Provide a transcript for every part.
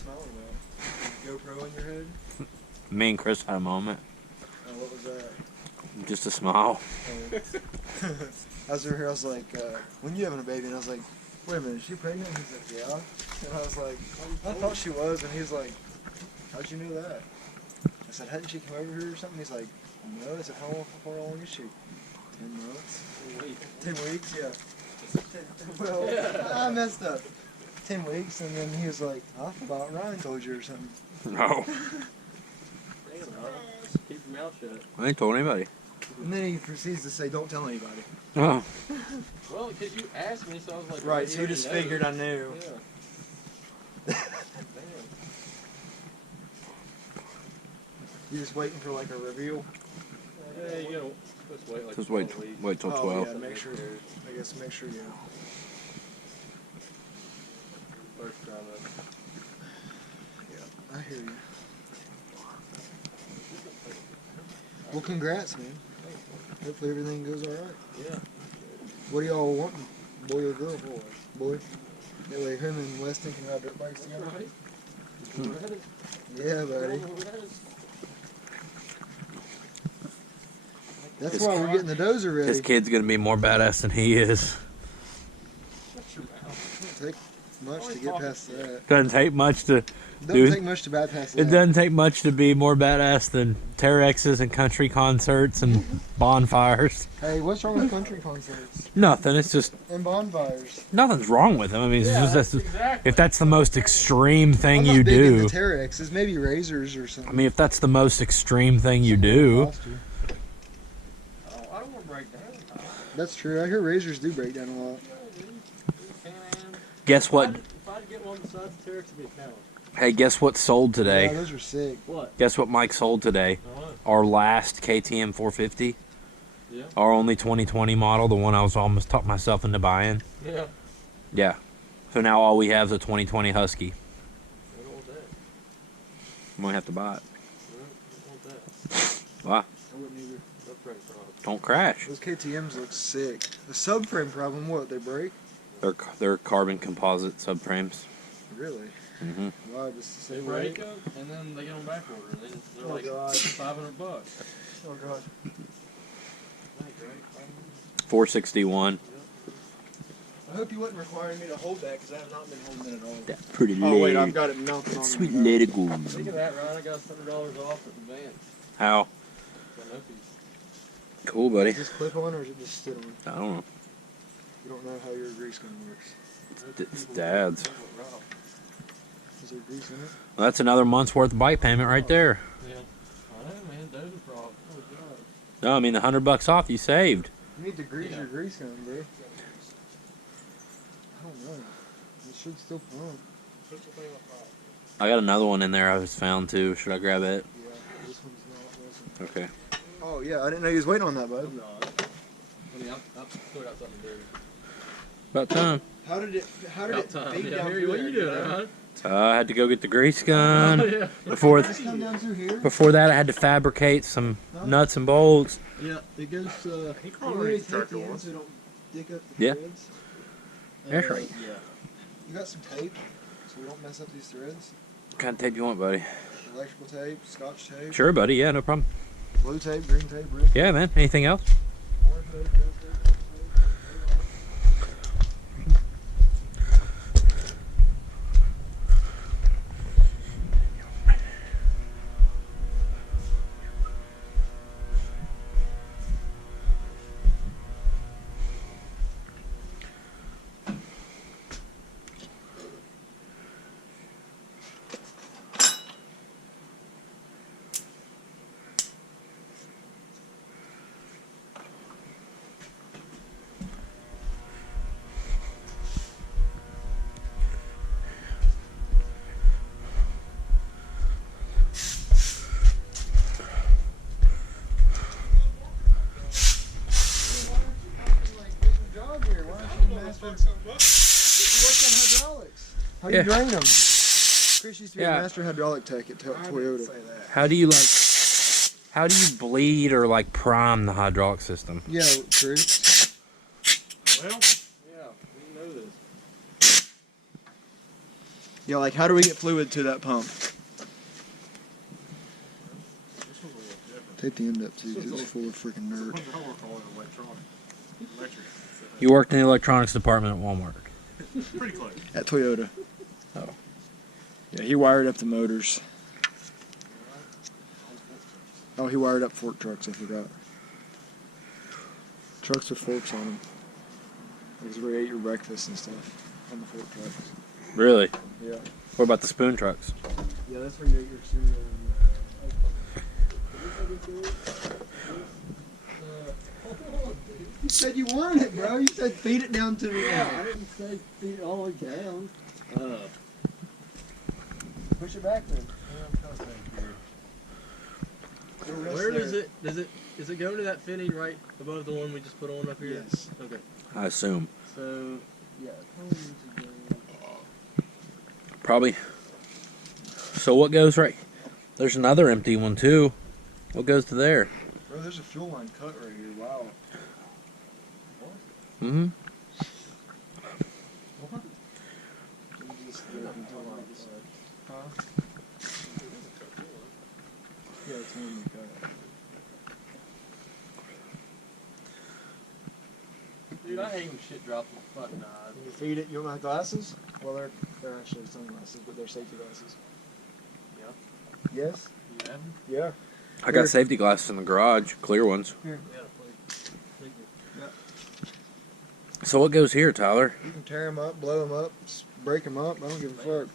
smiling about? GoPro in your head? Me and Chris had a moment. What was that? Just a smile. I was over here, I was like, when you having a baby? And I was like, wait a minute, is she pregnant? And he's like, yeah. And I was like, I thought she was. And he's like, how'd you know that? I said, hadn't she come over here or something? He's like, no. I said, how long is she? 10 months. 10 weeks, yeah. Well, I messed up. 10 weeks, and then he was like, I thought Ryan told you or something. No. Keep your mouth shut. I ain't told anybody. And then he proceeds to say, don't tell anybody. Oh. Well, because you asked me, so I was like, right, so you just figured I knew. Yeah. You just waiting for like a reveal? Yeah, you gotta just wait like Just 12 weeks. wait till Oh, 12. yeah, make sure. I guess make sure you. First time up. Yeah, I hear you. Well, congrats, man. Hopefully everything goes all right. Yeah. What do y'all wanting? Boy or girl? Boy. That way him and Weston can ride dirt bikes together. Right. Yeah, buddy. That's His- why we're getting the dozer ready. His kid's gonna be more badass than he is. Shut your mouth. It doesn't take much to get past that. Doesn't take much to. It doesn't take much to bypass that. It doesn't take much to be more badass than Terexes and country concerts and bonfires. Hey, what's wrong with country concerts? Nothing. It's just And bonfires. nothing's wrong with them. I mean, it's Yeah, just exactly. if that's the most extreme thing I'm not you big do. into Terexes, maybe razors or something. I mean, if that's the most extreme thing you do. I don't want to break down. That's true. I hear razors do break down a lot. Guess what? If I'd get one besides the Terex, it'd be a challenge. Hey, guess what sold Yeah, today? those are sick. What? Guess what Mike sold today? Our last KTM 450. Yeah. Our only 2020 model, the one I was almost talked myself into buying. Yeah. Yeah. So now all we have is a 2020 Husky. I don't want that. We might have to buy it. I don't want that. Why? I wouldn't either. Subframe problem. Don't crash. Those KTMs look sick. The subframe problem, what? They break? They're carbon composite subframes. Really? Mm-hmm. Why? Just to They save break weight? them, and then they get on back order, and then they're Oh, like God. $500. Oh, God. 461. I hope you wasn't requiring me to hold that because I have not been holding it at all. That's pretty Oh, wait, I've got it mounted on. Sweet there. lady go. Speaking of that, Ryan, I got $100 off at the van. How? So no fees. Cool, buddy. Is this clip on or is it just sit on? I don't know. You don't know how your grease gun works. It's Dad's. Is there grease in it? Well, that's another month's worth of bike payment right there. Yeah. I know, man. Those are problems. Oh, God. No, I mean the $100 off you saved. You need to grease Yeah. your grease gun, bro. I don't know. It should still pump. I got another one in there I was found too. Should I grab it? Yeah, this one's not. This one. Okay. Oh, yeah, I didn't know you was waiting on that, bud. No. I mean, I've still got something to do. About time. How did it About time. beat Yeah, down Harry, through what there, you doing, dude? Ryan? I had to go get the grease gun. Oh, yeah. Before Just come down through here. before that, I had to fabricate some nuts and bolts. Yeah, it goes, you probably really already take the ends so they don't dick up the Yeah. threads. That's right. Yeah. You got some tape so we don't mess up these threads? What kind of tape you want, buddy? Electrical tape, scotch tape, Sure, buddy. Yeah, no problem. blue tape, green tape, red tape, Yeah, man. Anything else? orange tape, red tape, red tape. How do you Yeah. drain them? Chris used to be Yeah. a master hydraulic tech at Toyota. How do you How do you bleed or like prime the hydraulic system? Yeah, true. Well, yeah, we know this. Yeah, like how do we get fluid to that pump? Take the end up too, because it's full of freaking nerd. You worked in the electronics department at Walmart. Pretty close. At Toyota. Oh. Yeah, he wired up the motors. Oh, he wired up fork trucks, I forgot. Trucks with forks on them. Because we ate your breakfast and stuff on the fork trucks. Really? Yeah. What about the spoon trucks? Yeah, that's where you ate your cereal. You said you wanted it, bro. You said feed it down to the I didn't say feed it all the way down. Push it back then. Where does it go to that fitting right above the one we just put on up here? Yes. Okay. I assume. So, yeah, probably needs to go. Probably. So what goes right? There's another empty one too. What goes to there? Bro, there's a fuel line cut right here. Wow. Mm-hmm. Huh? Yeah, it's one we cut. Dude, I hate when shit drops my fucking eyes. When you feed it, you want my glasses? Well, they're actually sunglasses, but they're safety glasses. Yeah. Yes? You have them? Yeah. I got safety glasses in the garage, clear ones. Yeah, please. Thank you. So what goes here, Tyler? You can tear them up, blow them up, break them up. I don't give a fuck.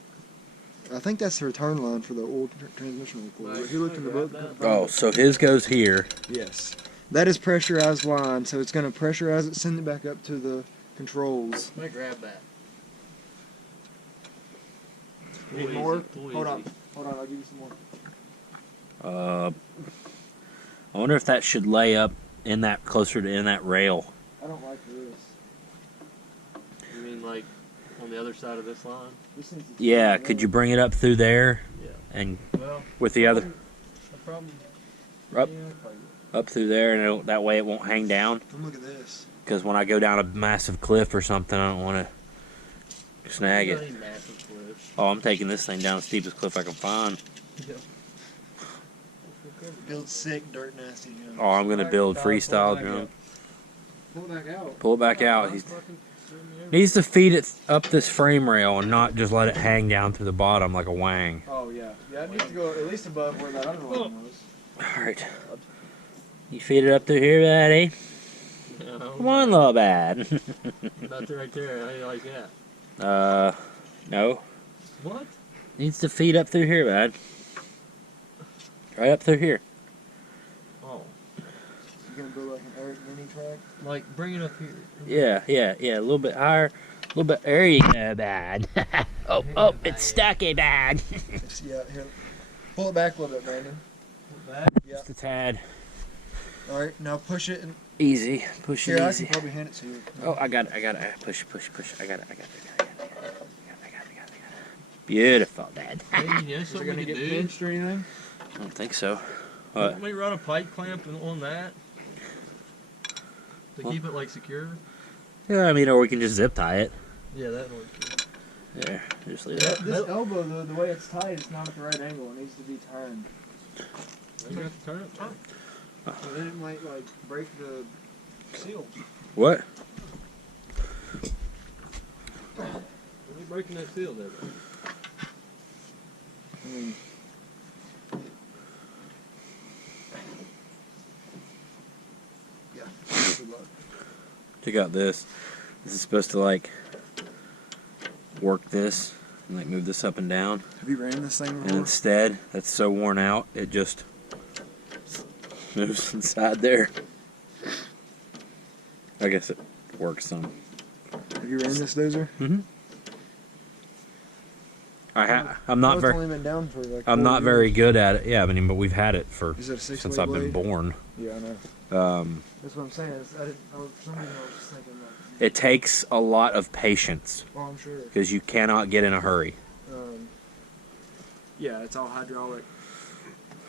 I think that's the return line for the old transmission oil. If you look in the book. Oh, so his goes here. Yes. That is pressurized line, so it's going to pressurize it, send it back up to the controls. Let me grab that. Need more? Hold on. Hold on, I'll give you some more. I wonder if that should lay up in that closer to in that rail. I don't like this. You mean like on the other side of this line? This needs to Yeah, could you bring it up through there Yeah. and Well, with the other the problem. Up. Yeah, up through there, and that way it won't hang down? Look at this. Because when I go down a massive cliff or something, I don't want to snag Not it. any massive cliffs. Oh, I'm taking this thing down the steepest cliff I can find. Yeah. Build sick, dirt nasty. You know. Oh, I'm gonna build freestyle drum. Pull it back out. Pull it back out. He Fucking screw me over. needs to feed it up this frame rail and not just let it hang down through the bottom like a wang. Oh, yeah. Yeah, it needs to go at least above where that other one was. All right. You feed it up through here, buddy. No. Come on, little bad. About right there. How do you like that? No. What? Needs to feed up through here, bud. Right up through here. Oh. You're going to build like an Eric mini track? Like, bring it up here. Yeah. A little bit higher. A little bit. There you go, bad. oh, it's stuck, bad. Yeah, here. Pull it back a little bit, Brandon. Back. Yeah. Just a tad. All right, now push it. And Easy. Push here, it I easy. can probably hand it to you. Oh, I got it. Push. I got it. Beautiful, Dad. Hey, you know Is it something going we to could get do? pinched or anything? I don't think so. Let me run a pipe clamp on that to What? keep it like secure. Yeah, I mean, or we can just zip tie it. Yeah, that works. There, just leave This it. elbow, though, the way it's tied, it's not at the right angle. It needs to be turned. You have to turn it. So then it might, like, break the seal. What? What are you breaking that seal there? Bro? I mean, yeah. Good luck. Check out this. This is supposed to, like, work this and, like, move this up and down. Have you ran this thing And before? instead, that's so worn out, it just moves inside there. I guess it works some. Have you ran this dozer? Mm-hmm. I'm not It's very. only been down for like I'm 4 not very years. good at it. Yeah, I mean, but we've had it for Is it a since 6-way I've been blade? born. Yeah, I know. That's what I'm saying. For some reason I was just thinking that. It takes a lot of patience Well, I'm sure. because you cannot get in a hurry. Yeah, it's all hydraulic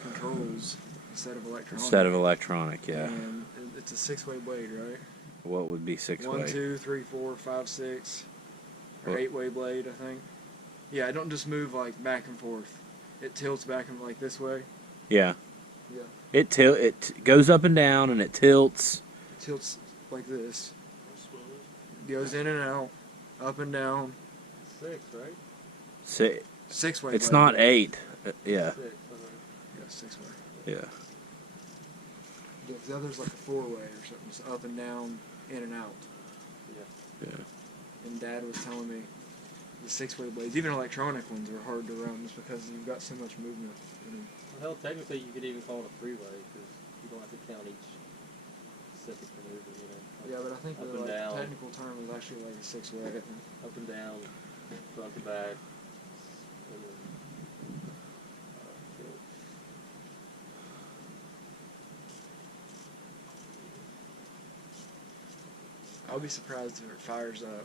controls instead of electronic. Instead of electronic, yeah. And it's a 6-way blade, right? What would be 6-way? 1, 2, 3, 4, 5, 6. Or What? 8-way blade, I think. Yeah, I don't just move like back and forth. It tilts back and like this way. Yeah. Yeah. It goes up and down and it tilts. It tilts like this. Goes in and out, up and down. 6, right? Six way. It's blade. not 8. Yeah. 6. Yeah, 6 way. Yeah. The other's like a 4 way or something. It's up and down, in and out. Yeah. And Dad was telling me the 6 way blades, even electronic ones, are hard to run just because you've got so much movement in them. Well, hell, technically you could even call it a 3 way because you don't have to count each specific maneuver, you know. Yeah, but I think Up the and down. technical term is actually like a 6 way. Up and down, front to back, and then tilt. I'll be surprised if it fires up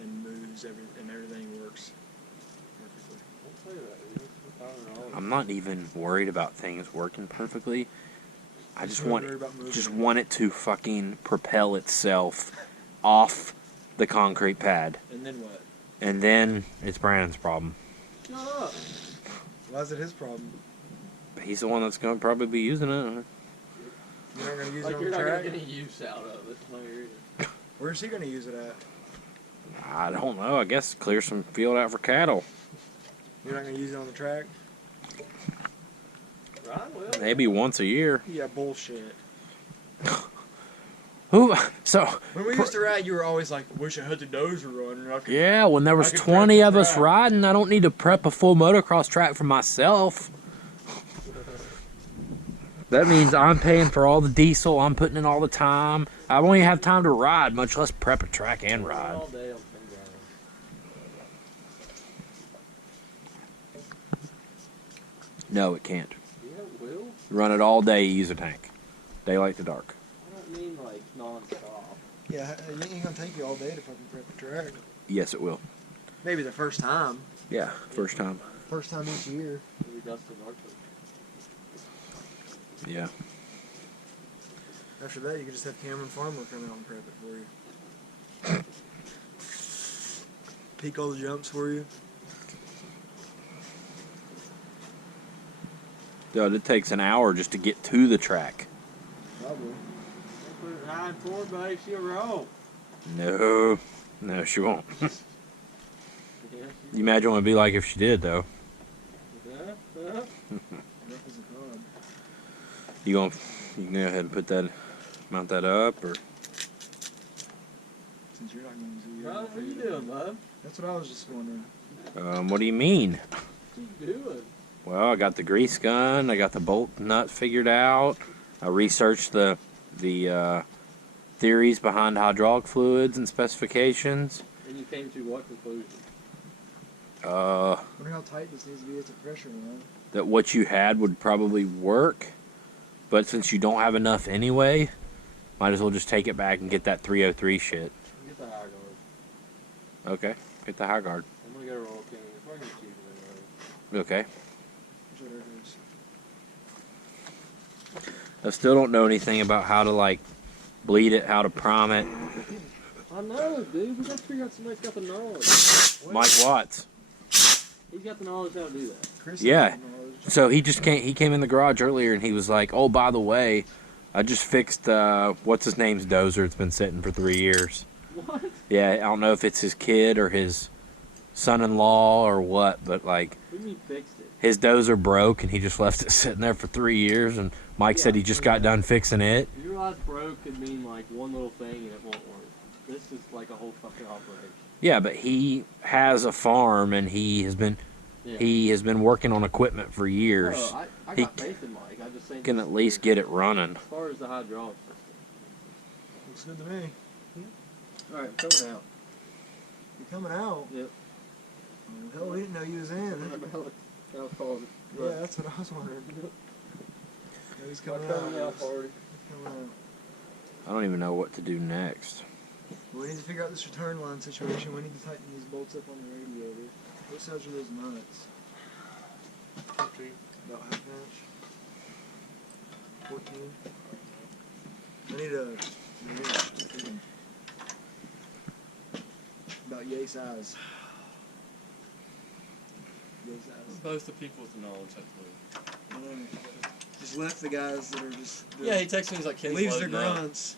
and moves and everything works perfectly. I'll tell you that, dude. We're firing all I'm not even worried about things working perfectly. I just want worried about moving. just want it to fucking propel itself off the concrete pad. And then what? And then it's Brandon's problem. Shut up! Why is it his problem? He's the one that's going to probably be using it. You're not going to use Like it on you're the not track? getting any use out of it. No, you're either. Where's he going to use it at? I don't know. I guess clear some field out for cattle. You're not going to use it on the track? Right, well. Maybe once a year. Yeah, bullshit. Who? So When we used to ride, you were always like, wish I had the dozer running. I could... yeah, when there was I could 20 prep of the us track. riding, I don't need to prep a full motocross track for myself. That means I'm paying for all the diesel. I'm putting in all the time. I won't even have time to ride, much less prep a track and ride. All day on some ground. No, it can't. Yeah, it will. Run it all day, use a tank. Daylight to dark. I don't mean like non-stop. Yeah, it ain't going to take you all day to fucking prep a track. Yes, it will. Maybe the first time. Yeah, first time. First time each year. Maybe Dustin Martin. Yeah. After that, you could just have Cameron Farmer come out and prep it for you. Peak all the jumps for you. Dude, it takes an hour just to get to the track. Probably. Put it high and forward, buddy. She'll roll. No. No, she won't. Yeah. You imagine what it'd be like if she did, though. Yeah. Rough as a cod. You can go ahead and mount that up, or Since you're not going to use it. Ron, what are you doing, bud? That's what I was just wondering. what do you mean? What you doing? Well, I got the grease gun. I got the bolt nut figured out. I researched the theories behind hydraulic fluids and specifications. And you came to what conclusion? Wonder how tight this needs to be at the pressure line. That what you had would probably work, but since you don't have enough anyway, might as well just take it back and get that 303 shit. Get the high guard. Okay, get the high guard. I'm gonna get a roll king. Before I get you, Okay. That's what it is. I still don't know anything about how to like bleed it, how to prime it. I know, dude. We got to figure out somebody's got the knowledge. Mike Watts. He's got the knowledge how to do that. Chris Yeah. has knowledge. So he came in the garage earlier and he was like, "Oh, by the way, I just fixed what's his name's dozer. It's been sitting for 3 years." What? Yeah, I don't know if it's his kid or his son-in-law or what, but like What do you mean fixed it? his dozer broke and he just left it sitting there for 3 years. And Mike said he just got done fixing it. You realize broke could mean like one little thing and it won't work. This is like a whole fucking operation. Yeah, but he has a farm and he has been working on equipment for years. No, I He got faith in Mike. I just think can at least get it running. as far as the hydraulic Looks system. good to me. All right, coming out. You're coming out. Yep. Oh, hell, we didn't know you was in. I'll pause it. Yeah, that's what I was wondering. Yeah, he's coming Coming out. out party. Coming out. I don't even know what to do next. We need to figure out this return line situation. We need to tighten these bolts up on the radiator. What size are those nuts? 14. About half inch. 14. I need a about yay size. Those guys. Both the people with the knowledge have to leave. Just left the guys that are just. Yeah, he texted me. He's like, Kenny's leaves the loading up. grunts.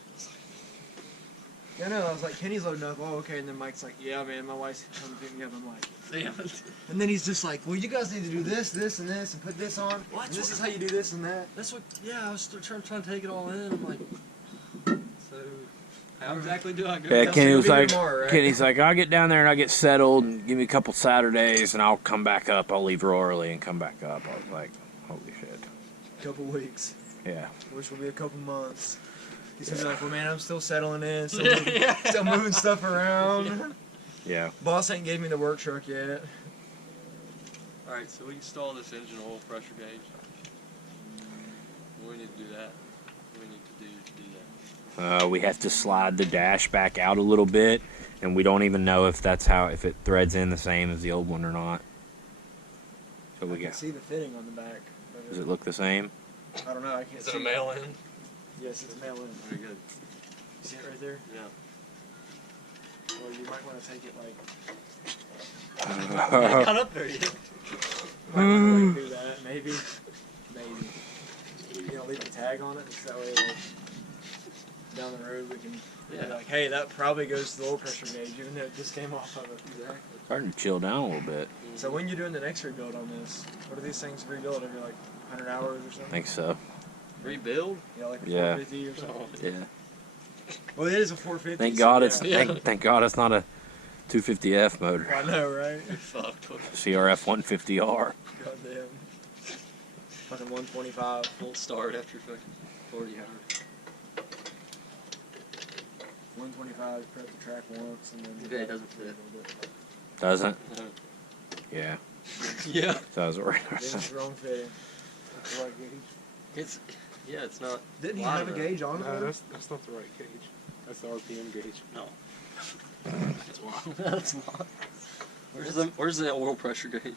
Yeah, no, I was like, Kenny's loading up. Oh, okay. And then Mike's like, yeah, man, my wife's coming to pick me up. I'm like, Damn it. and then he's just like, well, you guys need to do this, this, and this, and put this on. What? And this is how you do this and that. That's what. Yeah, I was still trying to take it all in. I'm like, so how exactly do I go? Yeah, That's Kenny gonna was be like, tomorrow, right? Kenny's like, I'll get down there and I'll get settled and give me a couple Saturdays and I'll come back up. I'll leave real early and come back up. I was like, holy shit. Couple weeks, Yeah. which will be a couple months. He's gonna be like, well, man, I'm still settling in, still moving stuff around. Yeah. Boss ain't gave me the work truck yet. All right, so we install this engine oil pressure gauge. We need to do that. What do we need to do that? We have to slide the dash back out a little bit, and we don't even know if that's if it threads in the same as the old one or not. So we I can got. see the fitting on the back. Does it look the same? I don't know. I can't Is see it a male end? Yes, it's a mail in. Very good. See it right there? Yeah. Or you might want to take it like. Not up there yet. Might want to like do that. Maybe. You know, leave a tag on it, so that way, like, down the road we can be like, hey, that probably goes to the oil pressure gauge, even though it just came off of it. Exactly. Starting to chill down a little bit. So when you're doing the next rebuild on this, what are these things rebuild every like 100 hours or something? I think so. Rebuild? Yeah, like a Yeah. 450 or something. Yeah. Well, it is a 450. Thank so God yeah. it's thank God it's not a 250F motor. I know, right? Fuck. CRF 150R. Goddamn. Fucking 125. Won't start after fucking 40 hours. 125. Prep the track once and then. Okay, it doesn't fit. Doesn't? No. Yeah. Yeah. That was right. It's the wrong fitting. That's the right gauge. It's it's not. Didn't he wide have a enough. gauge on it? No, that's not the right gauge. That's the RPM gauge. No. That's wide. That's wide. Where's the oil pressure gauge?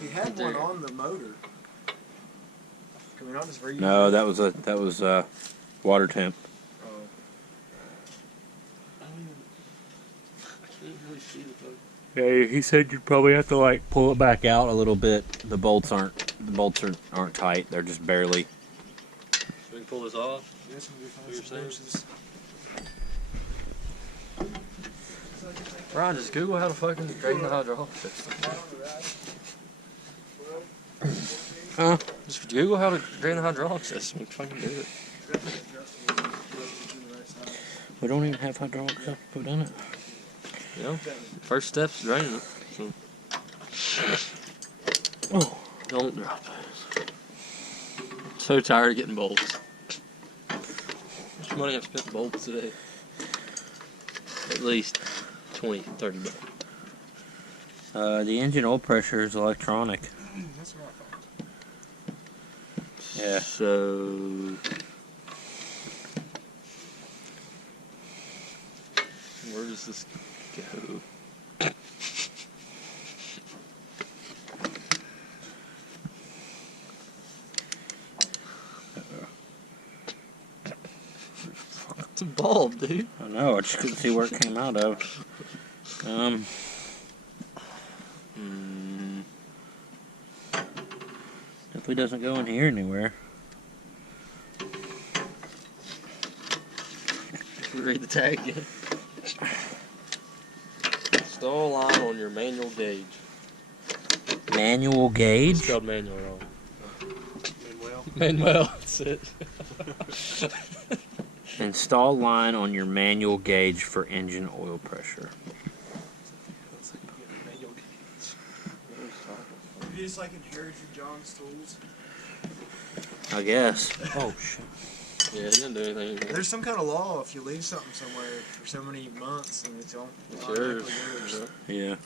He had There. one on the motor. Can we not just reuse No, it? that was water temp. Oh. I can't really see the boat. Yeah, he said you'd probably have to like pull it back out a little bit. The bolts aren't tight. They're just barely. So we can pull this off. Yes, we What find you're some saying? benches. Ryan, just Google how to fucking drain the hydraulic system. Huh? Just Google how to drain the hydraulic system. We can fucking do it. We don't even have hydraulic stuff put in it. You know, first step's draining it. So Oh. don't drop it. So tired of getting bolts. How much money I've spent on bolts today? At least 20, 30 bucks. The engine oil pressure is electronic. That's what I thought. Yeah. So where does this go? It's a bulb, dude. I know. I just couldn't see where it came out of. Definitely doesn't go in here anywhere. Read the tag again. Install line on your manual gauge. Manual It's gauge. spelled manual wrong. Manuel. Manuel, that's it. Install line on your manual gauge for engine oil pressure. You just like inherited John's tools. I guess. Oh shit. Yeah, he didn't do anything. There's some kind of law if you leave something somewhere for so many months and it's It's automatically yours. yours. Yeah.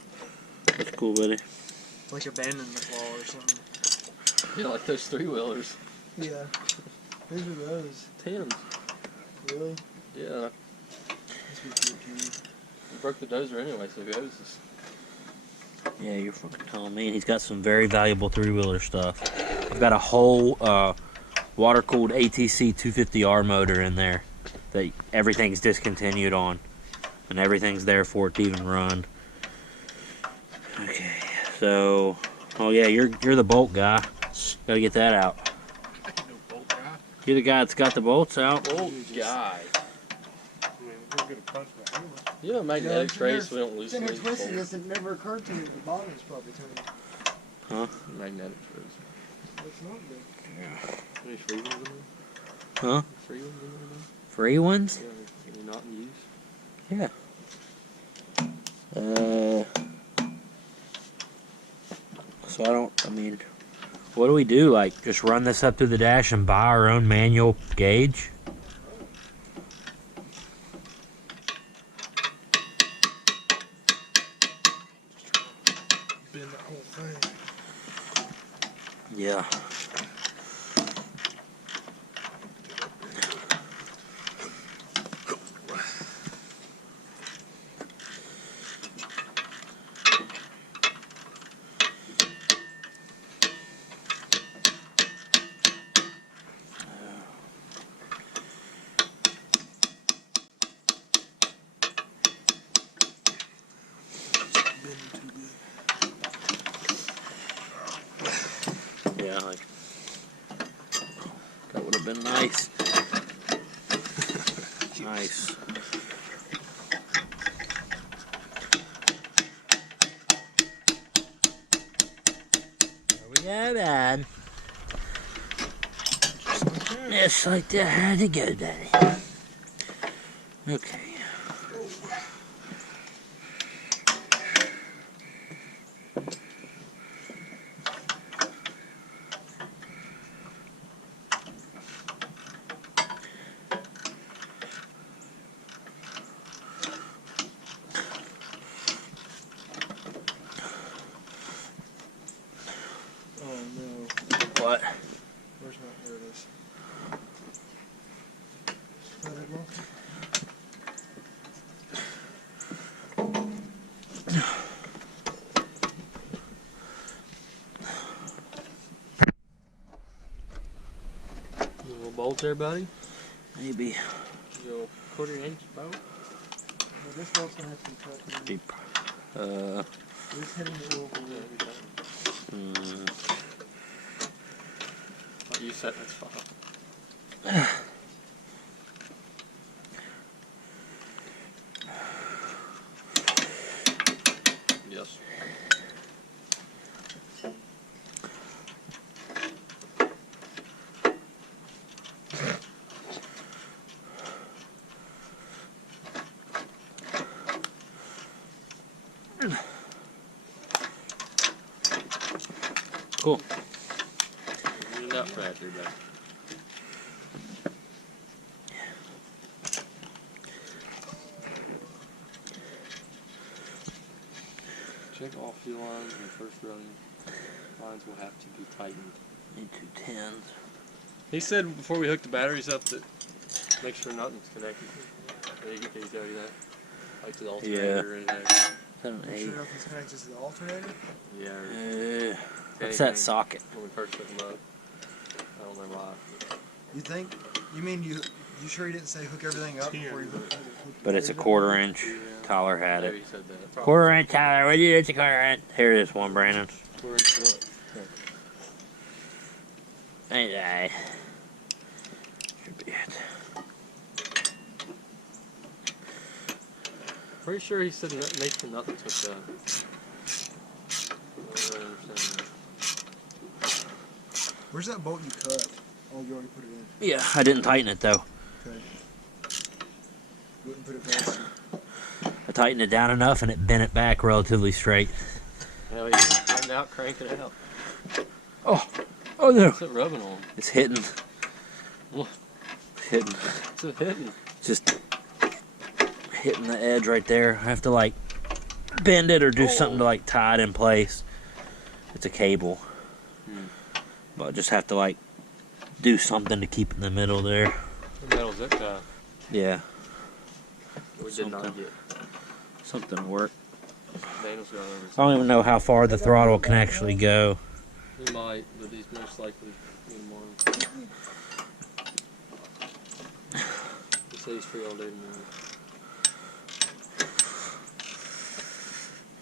That's cool, buddy. It's like abandonment law or something. Yeah, like those 3-wheelers. Yeah. Whose are those? 10s. Really? Yeah. Must be cute, Kenny. He broke the dozer anyway, so who owes us? Yeah, you're fucking telling me. And he's got some very valuable 3-wheeler stuff. I've got a whole water-cooled ATC 250R motor in there that everything's discontinued on. And everything's there for it to even run. Okay, So, oh yeah, you're the bolt guy. Gotta get that out. I can do bolt guy. You're the guy that's got the bolts out. Old guy. I mean, we're gonna punch my hammer. You have a magnetic trace, so we don't lose Then the it's twisted bolts. this, it never occurred to me the bottom's probably turning. Huh? Magnetic trace. It's not good. Any free ones in there? Huh? Free ones in there? Free ones? Yeah, any not in use? Yeah. So I mean, what do we do? Like, just run this up through the dash and buy our own manual gauge? Bend that whole thing. Yeah. Yeah, like, that would have been nice. Nice. There we go, man. Just like that had to go, Daddy. Okay. Oh no. What? Where's my, here it is. Threaded one? You little bolt there, buddy? Maybe. You little quarter-inch bolt? Well, this bolt's gonna have to be cut. Man. Deep. This hitting the oil for Yeah, real. we got it. What you said, that's fine. Yes. Cool. You're not fractured, but check all fuel lines in the first running. Lines will have to be tightened. Need 210s. He said before we hook the batteries up that make sure nothing's connected. Did he tell you that? Like to the alternator and everything. 7, Make 8. sure nothing's connected to the alternator. Yeah. Or What's that anything socket? when we first hooked them up. I don't know why. You think? You mean you sure you didn't say hook everything up before you hook But it's a 1/4 inch. Tyler had There it. he said that. 1/4 inch, Tyler. What do you do? It's a 1/4 inch. Here it is, one, Brandon. 1/4 inch what? Ain't I? Should be it. Pretty sure he said make sure nothing's hooked up. I don't really understand that. Where's that bolt you cut? Oh, you already put it in. Yeah, I didn't tighten it though. Okay. Wouldn't put it past you. I tightened it down enough and it bent it back relatively straight. Hell yeah, find out, crank it out. Oh no! What's it rubbing on? It's hitting. What? It's hitting. What's it hitting? Just hitting the edge right there. I have to like bend it or do something to like tie it in place. It's a cable. But I just have to like do something to keep it in the middle there. What metal's that guy? Yeah. We did not Something. get. Something to work. Daniel's got over. I don't even know how far the throttle can actually go. He might, but he's most likely in one. He said he's free all day tomorrow.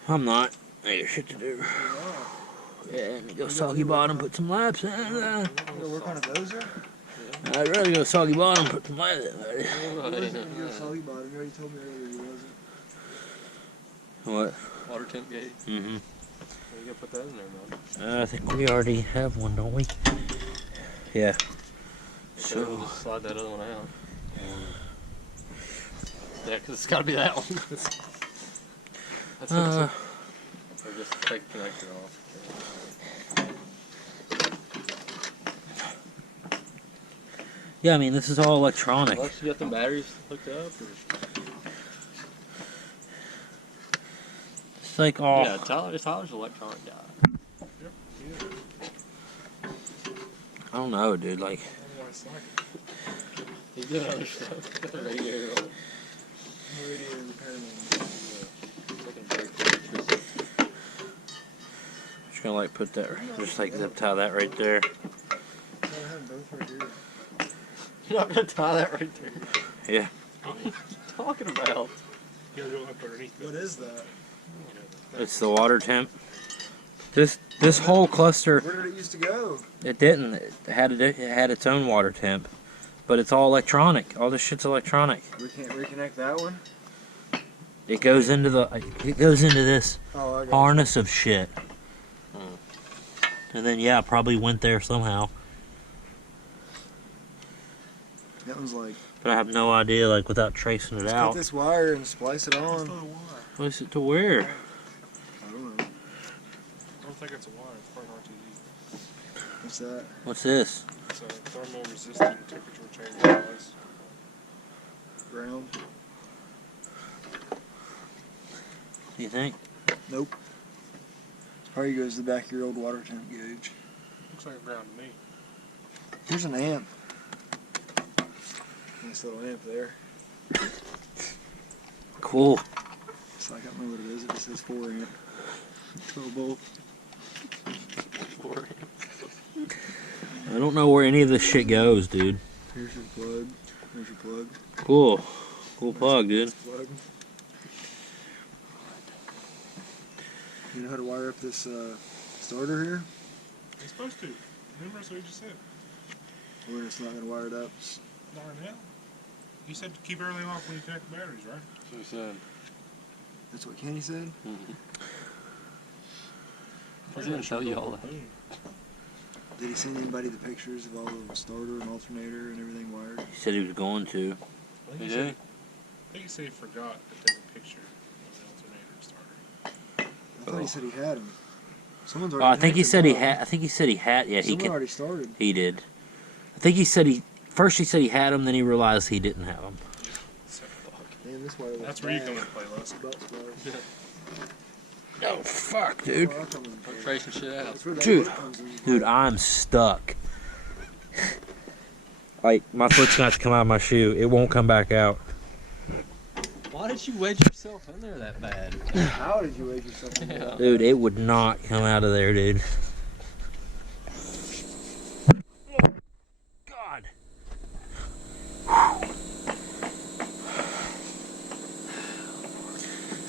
I'm not. I got shit to do. Yeah. Yeah, and go soggy bottom, put some laps in. You gonna work on a dozer? I'd rather go soggy bottom, put some laps in. He wasn't gonna go soggy bottom. You already told me earlier he wasn't. What? Water temp gauge. Mm-hmm. You gotta put that in there, man. I think we already have one, don't we? Yeah. So we'll just slide that other one out. Yeah, because it's got to be that one. That's or just take the connector off. Yeah, I mean, this is all electronic. Unless you got them batteries hooked up. Or... It's like all. Yeah, Tyler's an electronic guy. I don't know, dude. Like, He's doing other stuff. Got the radiator on. Radiator repairman. just gonna like put that, just like zip tie that right there. I have them both right here. You're not gonna tie that right there. Yeah. What are you talking about? You gotta go up underneath What is that? It's the water temp. This whole cluster, Where did it used to go? it didn't. It had its own water temp, but it's all electronic. All this shit's electronic. We can't reconnect that one? It goes into this Oh, I got harness of shit. And then yeah, probably went there somehow. you. That one's like, But I have no idea, like, without tracing it let's out. cut this wire and splice it on. Place it to where? I don't know. I don't think it's a wire, it's part RTD. What's that? What's this? It's a thermal resistant temperature change device. Ground? Do you think? Nope. Probably goes to the back of your old water temp gauge. Looks like a ground to me. Here's an amp. Nice little amp there. Cool. It's like, I don't know what it is. It just says 4 amp. 12 volt. I don't know where any of this shit goes, dude. Here's your plug. There's your plug. Cool. Cool plug, dude. Plug. You know how to wire up this starter here? It's supposed to. Remember that's what you just said. We're just not going to wire it up. Not right now. You said to keep everything off when you connect the batteries, right? That's what he said. That's what Kenny said? He's gonna tell you all that. Did he send anybody the pictures of all the starter and alternator and everything wired? He said he was going to. I think He he did? said, I think he said he forgot to take a picture of the alternator starter. I thought he said he had them. Someone's Oh, already I think he connected said he mine. had. I think he said he had. Yeah, he Someone could. already started. He did. I think he said he. First he said he had them, then he realized he didn't have them. So, fuck. Damn, this wire looks That's where you bad. come into play, Les. Butt splash. Oh fuck, dude. Well, I'll come in I'm here. tracing shit out. That's where that Dude. foot comes in. Dude, I'm stuck. Like my foot's gonna have to come out of my shoe. It won't come back out. Why did you wedge yourself in there that bad? How did you wake yourself up? Yeah. Dude, it would not come out of there, dude. God.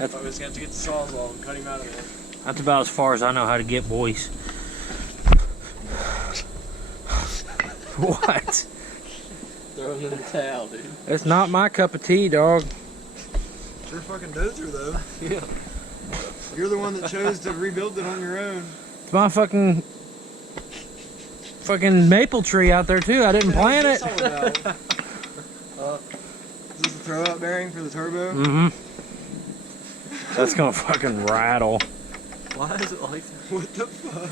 I thought we was going to have to get the sawzall and cut him out of there. That's about as far as I know how to get, boys. What? Throw him in the towel, dude. It's not my cup of tea, dog. It's your fucking dozer, though. Yeah. You're the one that chose to rebuild it on your own. It's my fucking maple tree out there too. I didn't plant it. What's this all about? Is this a throw-out bearing for the turbo? Mm-hmm. That's gonna fucking rattle. Why is it like that? What the fuck?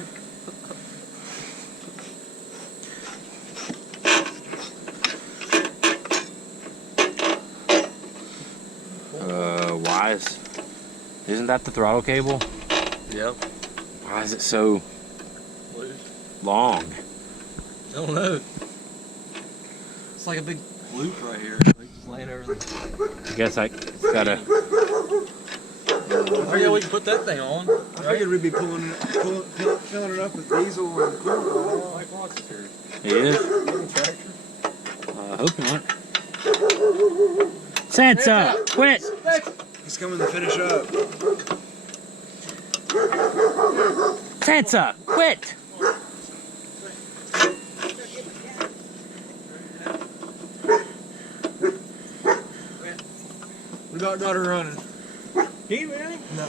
Why isn't that the throttle cable? Yep. Why is it so Loose. long? I don't know. It's like a big loop right here. Like just laying over there. I guess I gotta. Oh yeah, we can put that thing on. I figured we'd be filling it up with diesel and fuel. Mike Watts is here. He is? Tractor. I hope not. Sansa, quit! He's coming to finish up. Sansa, quit! We got daughter running. Do you really? No.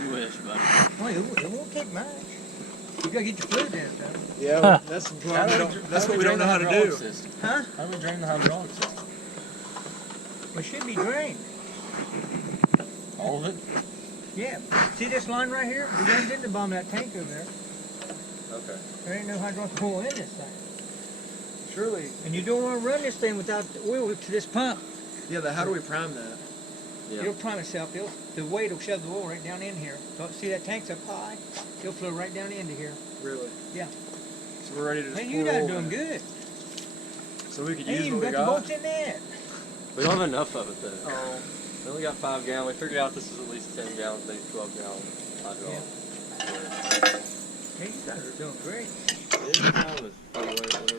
You wish, buddy. Well, it won't take much. You gotta get your food in, though. Yeah, Huh. that's the problem. That's what we don't know how to do. Huh? How do we drain the hydraulic system? Well, it should be drained. All of it? Yeah. See this line right here? It runs in the bottom of that tank over there. Okay. There ain't no hydraulic oil in this thing. Surely. And you don't want to run this thing without the oil to this pump. Yeah, how do we prime that? Yeah. It'll prime itself. The weight will shove the oil right down in here. So, see that tank's up high? It'll flow right down into here. Really? Yeah. So we're ready to just Man, pour you're not oil doing in. good. So we could Ain't use even what we got the got. bolts in there. We don't have enough of it though. Oh. We only got 5 gallons. We figured out this is at least 10 gallons, maybe 12 gallons hydraulic. Hey, you guys are doing great. Yeah.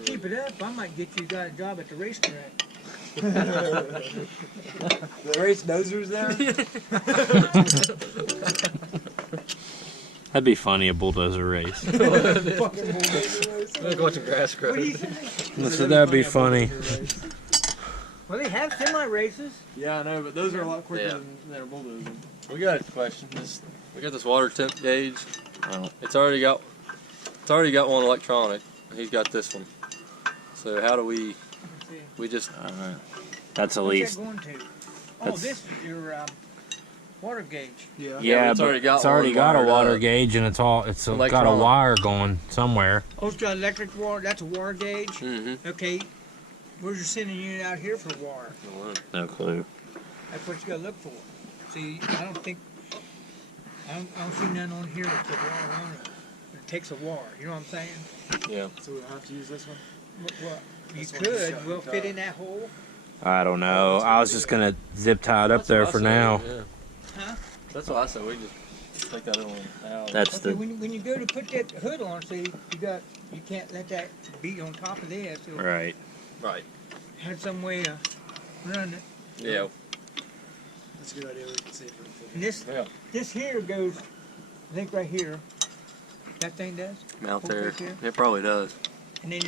Keep it up. I might get you got a job at the racetrack. The race dozers there? That'd be funny, a bulldozer race. Like watching grass grow. What do you think? That'd be funny. Well, they have semi races. Yeah, I know, but those are a lot quicker Yeah. than a bulldozer. We got a question. We got this water temp gauge. It's already got one electronic. And he's got this one. So how do we just That's at What's least. that going to? Oh, That's- this is your water gauge. Yeah. Yeah, it's but already got it's already one got a wired water up. gauge and it's got a Electronic. wire going somewhere. Oh, it's got electric water. That's a water gauge. Mm-hmm. Okay. Where's your sending unit out here for water? No clue. That's what you got to look for. See, I don't see none on here that put water on it. It takes a water. You know what I'm saying? Yeah. So we have to use this one? Well, you This one just could. got Will hooked fit up. in that hole. I don't know. I was just gonna zip tie it up there for now. Huh? That's what I said. We just take that on out. That's Okay, the. when you go to put that hood on, see, you can't let that be on top of this. It'll Right. Right. have some way to run it. Yeah. That's a good idea. We can see if we can fit And Yeah. this here goes, I think right here. That thing does. Mount Hook there. right there. It probably does. And then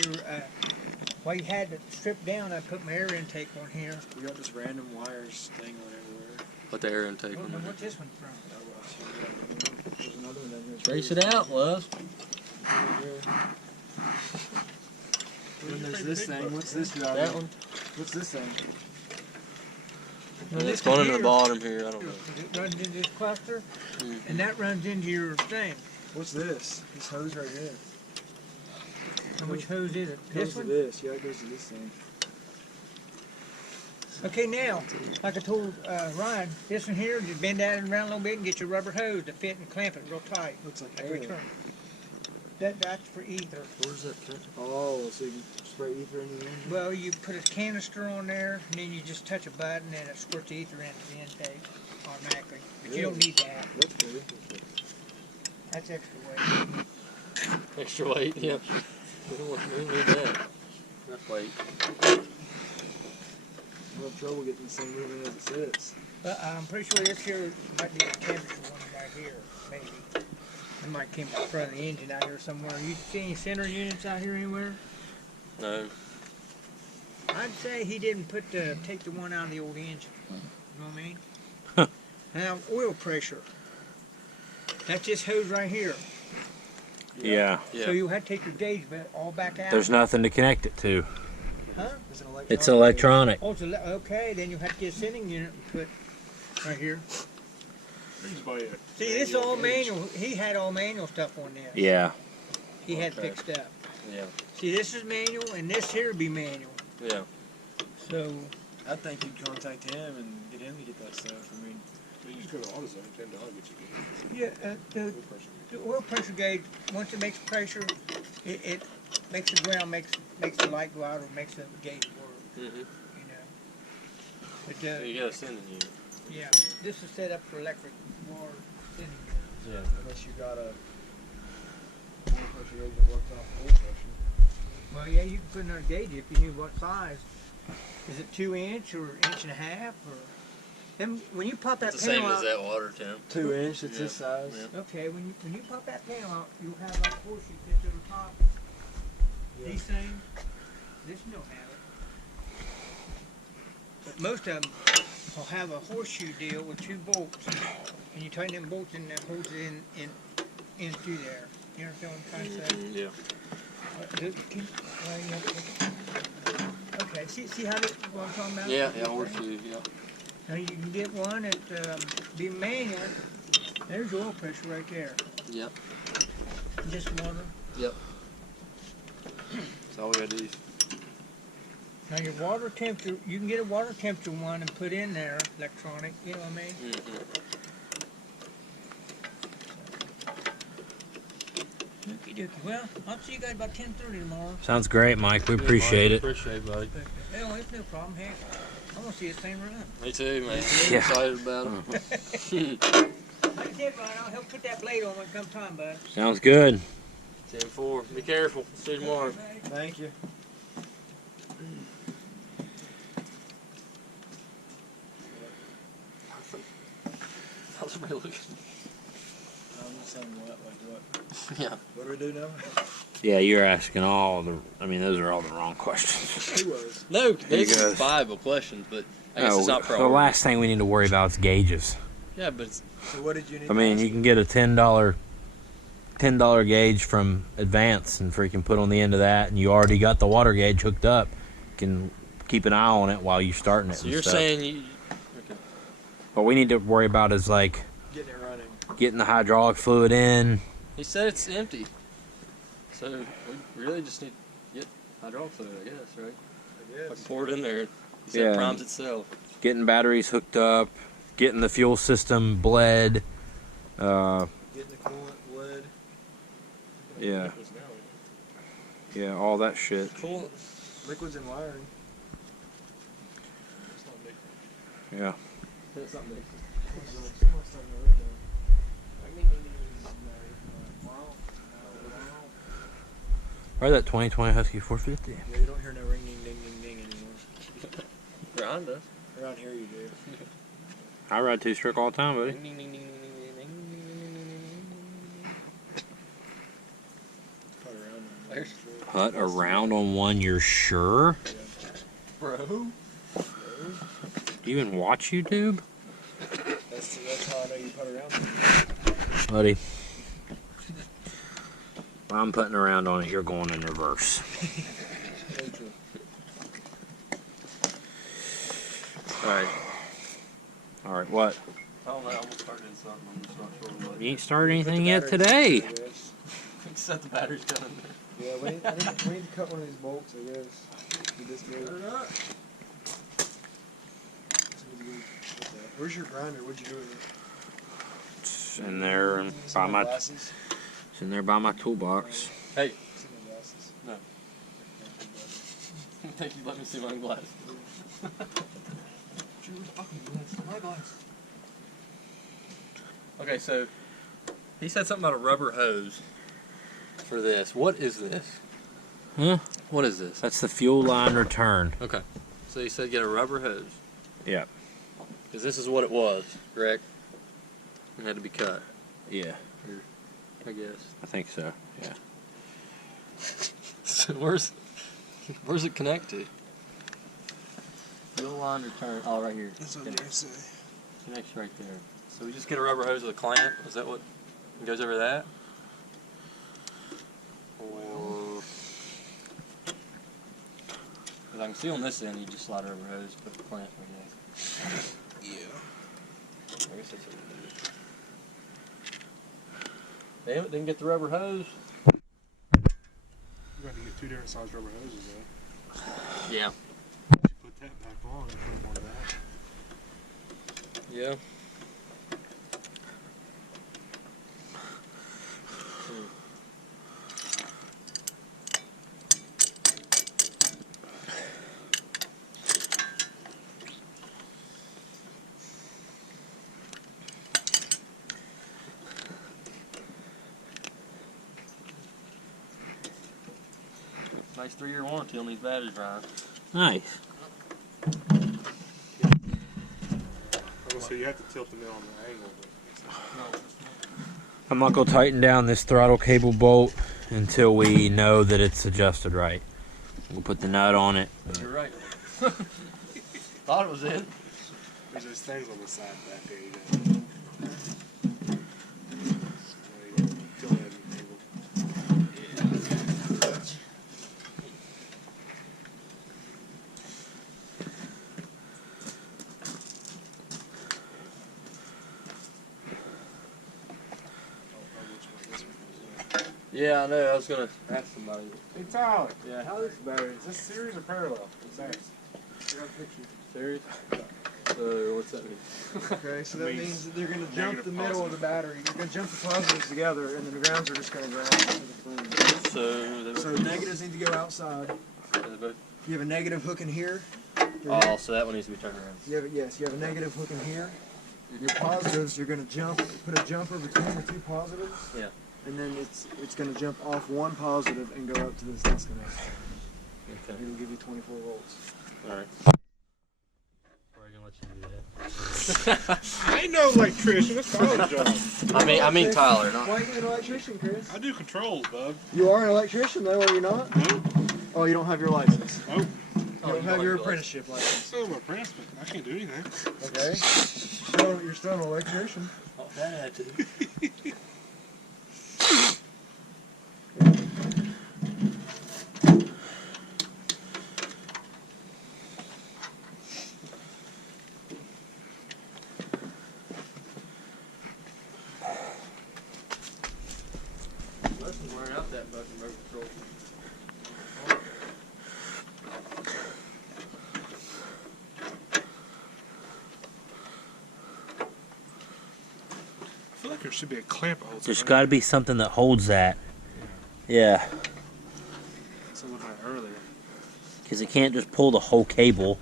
while you had it stripped down, I put my air intake on here. We got just random wires dangling everywhere. Put the air intake Oh, on now there. what's this one from? There's another one down here. Trace it out, love. Then there's this thing. What's this guy? That one. What's this thing? Well, It's this going one in the here, bottom here. I don't know. It runs into this cluster, Mhm. and that runs into your thing. What's this? This hose right here. And which hose is it? Goes This to one? this. Yeah, it goes to this thing. Okay, now, like I told Ryan, this one here, just bend that around a little bit and get your rubber hose to fit and clamp it real tight. Looks like Every air. turn. That's for ether. Where's that? Oh, so you can spray ether in the engine? Well, you put a canister on there, and then you just touch a button, and it squirts ether into the intake automatically. But you don't need that. That's cool. That's extra weight. Extra weight. Yep. We don't need that. Enough weight. We'll have trouble getting this thing moving as it sits. But I'm pretty sure this here might be a temperature one right here, maybe. It might come from the front of the engine out here somewhere. You see any center units out here anywhere? No. I'd say he didn't take the one out of the old engine. You know what I mean? Now, oil pressure. That's this hose right here. Yeah. Yeah. So you'll have to take your gauge all back out. There's nothing to connect it to. Huh? It's electronic. Oh, okay, then you'll have to get a sending unit and put right here. Please buy it. See, this is all manual. He had all manual stuff on this. Yeah. He had Okay. fixed up. Yeah. See, this is manual, and this here would be manual. Yeah. So, I think you'd contact him and get him to get that stuff. I mean, You just go to AutoZone, $10 get you yeah, the oil pressure gauge, once it makes pressure, it makes the ground, makes the light go out, or makes the gauge work, Mm-hmm. you know. But, So you gotta send the unit. yeah, this is set up for electric water sending units. Yeah. unless you got a oil pressure gauge that worked off oil pressure. Well, yeah, you can put another gauge if you knew what size. Is it 2 inch or 1.5 inch, or? And when you pop that It's the same panel as out, that water temp. 2 inch. It's this size. Yeah. okay, when you pop that panel out, you'll have like horseshoe bits on the top. Yeah. These things, this you don't have it. But most of them will have a horseshoe deal with 2 bolts, and you tighten them bolts and that holds it in through there. You understand what I'm trying to say? Yeah. Okay, see how what I'm talking about? Yeah, horseshoe, yeah. Now you can get one that be manual. There's your oil pressure right there. Yep. Just water. Yep. That's all we gotta do. Now your water temperature, you can get a water temperature one and put in there, electronic, you know what I mean? Mm-hmm. Okie dokie. Well, I'll see you guys about 10:30 tomorrow. Sounds great, Mike. We appreciate it. Appreciate it, buddy. Hell, it's no problem. Hey, I want to see this thing run. Me too, man. Yeah. Excited about it. Like I said, Brian, I'll help put that blade on when it comes time, bud. Sounds good. 10-4. Be careful. See you tomorrow. Thank you. How's everybody looking? I'm just saying what? Like what? Yeah. What do we do now? Yeah, you're asking all the. I mean, those are all the wrong questions. Who was? No, There you these go. are Bible questions, but I guess it's not the priority. last thing we need to worry about is gauges. Yeah, but it's, So what did you need? I mean, you can get a $10 gauge from Advance and freaking put on the end of that, and you already got the water gauge hooked up. You can keep an eye on it while you're starting it. so and you're stuff. saying you. Okay. What we need to worry about is like getting it running. getting the hydraulic fluid in. He said it's empty. So we really just need to get hydraulic fluid, I guess, right? I Like guess. pour it in there. He said Yeah. it primes itself. Getting batteries hooked up, getting the fuel system bled. Getting the coolant bled. Yeah, yeah, all that shit. Cool. Liquids and wiring. It's not big. Yeah. It's not big. Or that 2020 Husky 450. Yeah, you don't hear no ring ding ding ding ding anymore. Grind does. Around here you do. I ride 2-stroke all the time, buddy. Ding, ding, ding, ding, ding, ding, ding, ding, Cut around them. There's- Putt around on one, you're sure? Bro. Do you even watch YouTube? That's how I know you put around them. Buddy. When I'm putting around on it, you're going in reverse. Very true. Alright. Alright, what? I don't know. I'm gonna start doing something. I'm just not sure what. You ain't started anything The yet batteries, today. I guess. Except the battery's coming there. Yeah, we need to cut one of these bolts, I guess. Do this good. Where's your grinder? What'd you do with it? It's in there and It's by in my glasses. it's in there by my toolbox. Hey, It's in my glasses. No. thank you. Let me see my glasses. My glasses. Okay, so he said something about a rubber hose for this. What is this? Huh? What is this? That's the fuel line return. Okay. So he said get a rubber hose. Yeah. Because this is what it was, correct? It had to be cut, Yeah, I guess. I think so. Yeah. So where's it connect to? Fuel line return. Oh, right here. That's what I say. Connects right there. So we just get a rubber hose with a clamp. Is that what goes over that? Or because I can see on this end, you just slide a rubber hose, put the clamp right there. Yeah. I guess that's what we do. Damn it! Didn't get the rubber hose. You got to get 2 different size rubber hoses though. Yeah. You put that back on and put them on that. Yeah. Nice 3-year warranty on these batteries, Ryan. Nice. A So you have to tilt the mill on the angle. But I'm not gonna tighten down this throttle cable bolt until we know that it's adjusted right. We'll put the nut on it. You're right. Thought it was in. there's those things on the side back there. You know. Tilt it at an angle. Yeah, I know. I was gonna ask somebody. Hey Tyler, Yeah. how this battery? Is this series or parallel? What's that? Serious? So what's that mean? Okay, so that Means means that they're going to jump negative the middle of the positive. battery. You're going to jump the positives together, and then the grounds are just going to ground into the flame. So they So negatives need to go outside. both. You have a negative hook in here. Oh, so that one needs to be turned around. You have yes, you have a negative hook in here. Your positives, you're going to jump, put a jumper between the two positives. Yeah. And then it's going to jump off one positive and go up to this disconnect. Okay. It'll give you 24 volts. All right. I ain't no electrician. That's Tyler's job. I mean Tyler, not. Why are you an electrician, Chris? I do controls, bub. You are an electrician, though, are you not? No. Oh, you don't have your license. Oh, You don't have your apprenticeship license. still my apprentice, but I can't do anything. Okay. You're still an electrician. Oh, that had to. Let's wear out that fucking remote control. I feel like there should be a clamp that holds There's it. got to be something that holds that. Yeah, That's what I looked at earlier. because it can't just pull the whole cable.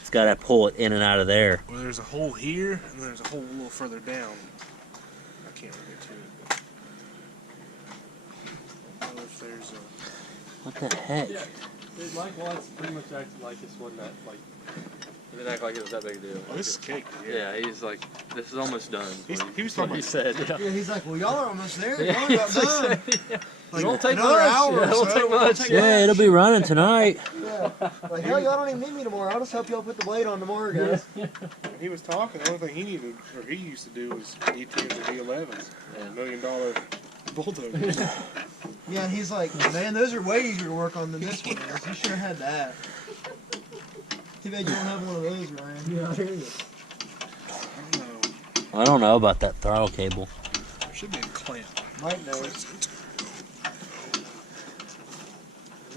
It's got to pull it in and out of there. Well, there's a hole here, and then there's a hole a little further down. I can't really get to it. But I don't know if there's a... What the heck? Yeah. Dude, Mike Watts pretty much acted like this wasn't that, like, he didn't act like it was that big a deal. Oh, this is cake. Yeah, he's like, this is almost done. He was What talking he about... said. Yeah. Yeah, he's like, well, y'all are almost there. Yeah, Y'all are about done. yeah. Like, It won't take another much. hour Yeah, or it won't so. take much. Yeah, it'll be running tonight. Yeah. Like, hell, y'all don't even need me tomorrow. I'll just help y'all put the blade on tomorrow, guys. When he was talking, the only thing he needed, or he used to do, was E10s or D11s. Yeah. $1 million bulldozers. Yeah, and he's like, man, those are way easier to work on than this one is. You should have had that. Too bad you don't have one of those, Ryan. Yeah, I hear you. I don't know. I don't know about that throttle cable. There should be a clamp. Mike knows.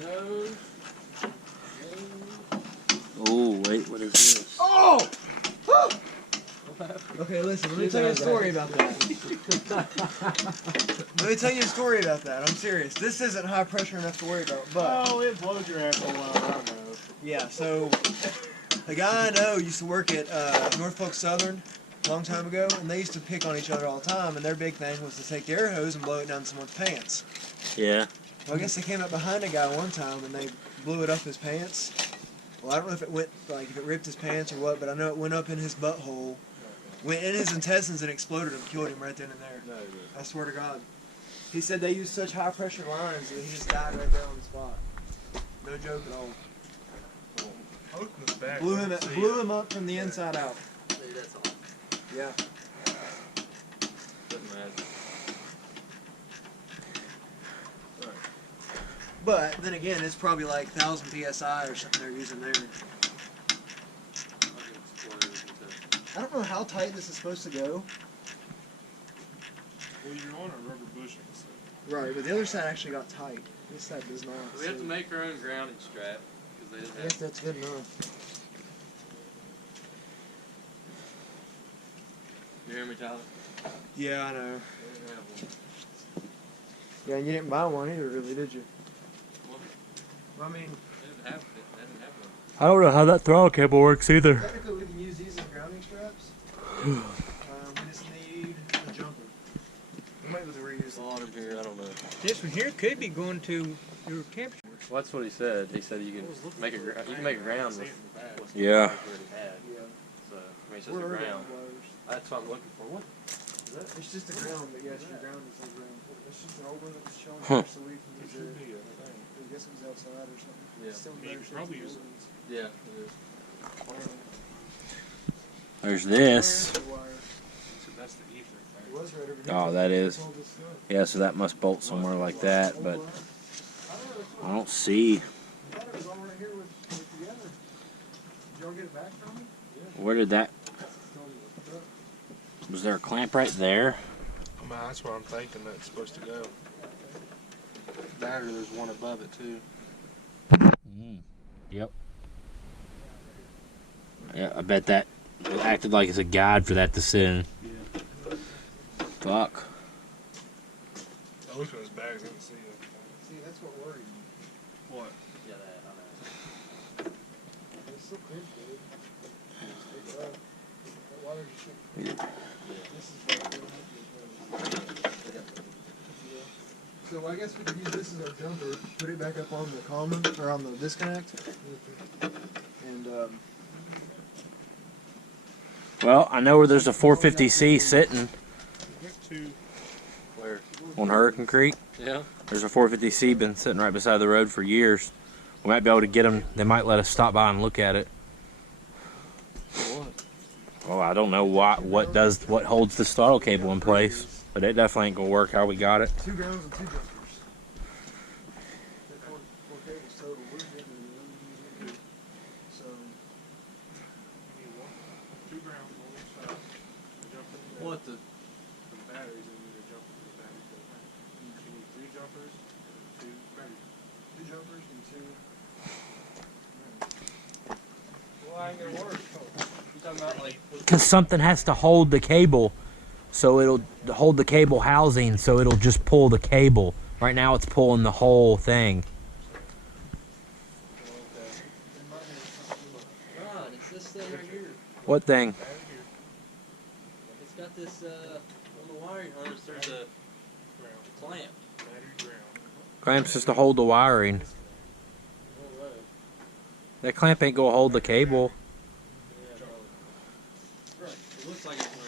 No. Oh, wait, what is this? Oh! Okay, listen, let me tell you a story about that. Let me tell you a story about that. I'm serious. This isn't high pressure enough to worry about, but... Oh, it blows your ass a while. I don't know. Yeah, so a guy I know used to work at Norfolk Southern a long time ago, and they used to pick on each other all the time, and their big thing was to take the air hose and blow it down someone's pants. Yeah. Well, I guess they came up behind a guy one time, and they blew it up his pants. Well, I don't know if it went, like, if it ripped his pants or what, but I know it went up in his butthole, went in his intestines, and exploded him, killed him right then and there. No, I swear to God. He said they used such high pressure lines that he just died right there on the spot. No joke at all. Open this back. Blew him up from the inside out. Dude, that's all. Yeah. Doesn't matter. But then again, it's probably like 1,000 psi or something they're using there. I don't know how tight this is supposed to go. Well, you're on a rubber bushing. So. Right, but the other side actually got tight. This side does not. We have so to make our own grounding strap because they I didn't guess have. that's good enough. You hear me, Tyler? Yeah, I know. They didn't have one. Yeah, and you didn't buy one either, really, did you? Well, I mean, they didn't have one. I don't know how that throttle cable works either. technically we can use these as grounding straps. We just need a jumper. We might be able to reuse There's a lot of here. I don't know. This one here could be going to your temperature. Well, that's what he said. He said you can make a ground with Yeah. what you already had. Yeah. So me. It says Where the are the ground. wires? That's what I'm looking for. What? Is that? It's just the ground, but yes, your ground is the ground. It's just an old one that was shown Huh. here, so we can It use should it. be a thing. I guess it was outside or something. Yeah. It's still in I mean, you better could shape probably than use the it. old ones. Yeah, it is. There's this. Where's the wire? So that's the ether It thing. was right over here. Oh, that is. All this stuff. Yeah, so that must bolt somewhere like that, but Old wire. I don't know, that's what I don't see. I thought it was all right here with together. Did y'all get it back from me? Where did that? Still hooked up. Was there a clamp right there? I mean, that's where I'm thinking that's supposed to go. That or there's one above it too. Yep. Yeah, I bet that acted like it's a guide for that to sit in. Fuck. I looked in his bags, I didn't see it. See, that's what worried me. What? Yeah, that. I know. It's still clean, dude. It's up. That wire's just This is better. So I guess we could use this as our jumper, put it back up on the common, or on the disconnect, and Well, I know where there's a 450C sitting There's two. Where? on Hurricane Creek. Yeah. There's a 450C been sitting right beside the road for years. We might be able to get them. They might let us stop by and look at it. What? Well, I don't know what holds the throttle cable in place, but it definitely ain't gonna work how we got it. 2 grounds and 2 jumpers. That four cables total. We're getting it. So, Two grounds on each side. A jumper for What the? the batteries and then a jumper for the batteries for the tank. You need 3 jumpers and 2 batteries. 2 jumpers and 2. Well, I ain't gonna work. You talking about like? Because something has to hold the cable, so it'll hold the cable housing, so it'll just pull the cable. Right now it's pulling the whole thing. Ron, it's this thing right here. What thing? Battery here. It's got this on the wiring harness. There's a Ground. clamp. Battery ground. Clamps just to hold the wiring. Oh, right. That clamp ain't gonna hold the cable. Yeah, probably. Right. It looks like it's right.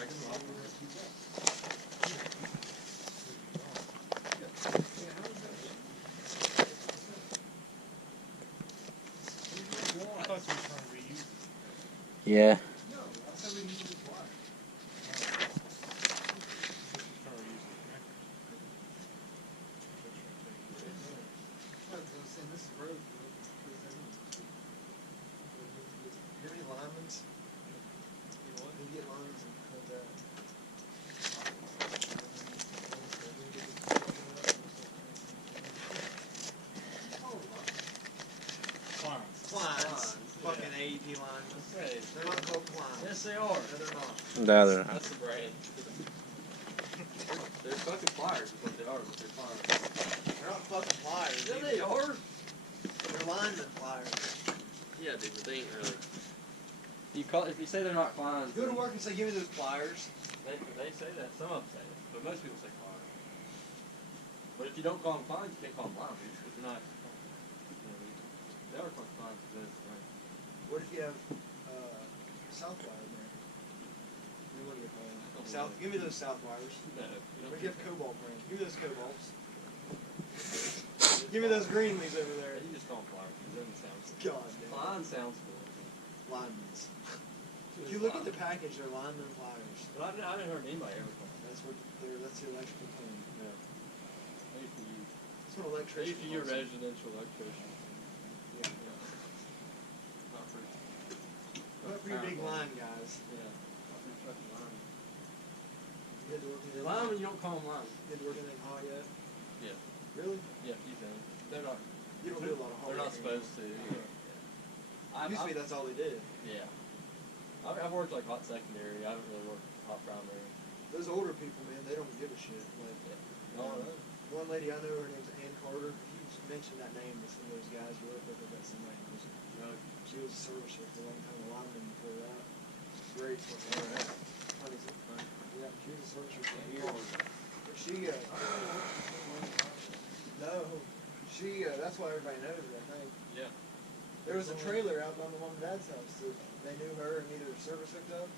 I thought you were trying to reuse it. Yeah. No, I said we need this wire. Trying to reuse the connector. This is road. Give me linemen's. You get linemen's and cut that. Clients. Fucking AEP linemen. Hey, They're not called Klein. yes, they are. No, they're not. The other. That's the brand. They're fucking pliers, is what they are. But they're pliers. They're not fucking pliers. Yeah, dude. they are. They're lineman pliers. Yeah, dude, but they ain't really. If you say they're not clients, Go to work and say, give me those pliers. they say that. Some of them say it, but most people say clients. But if you don't call them clients, you can't call them clients because they're not. They are called clients because that's right. What if you have south wire in there? What do you call them? South. Give me those south wires. No, you don't What if you have cobalt brand? Give me those cobalts. Give me those green leaves over there. You just call them pliers. It doesn't sound cool. God damn. Client sounds cool. Linemen's. If you look at the package, they're lineman pliers. But I haven't heard anybody ever call them. That's what they're. That's the electrical term. Yeah. Maybe for you. That's what Maybe electrician. for your calls it. residential electrician. Yeah. Not for. Not for your big line guys. Yeah. Not for your fucking lineman. You had to work in The that. lineman, you don't call them linemen. You had to work in that hot yet? Yeah. Really? Yeah, you can. They're not. You don't do a lot of hot They're not work supposed to. anymore. Yeah. Used to be that's all they did. Yeah. I've worked like hot secondary. I haven't really worked hot primary. Those older people, man, they don't give a shit. Like, Oh, no. one lady I know, her name's Ann Carter. If you just mention that name to some of those guys you work with, that's the name. She was a servicer for a long time, a lineman before that. Great for her. Yeah, she was a servicer for years. But she, no, she, that's why everybody knows her, I think. Yeah. There was a trailer out by my mom and dad's house that they knew her and needed her service hooked up.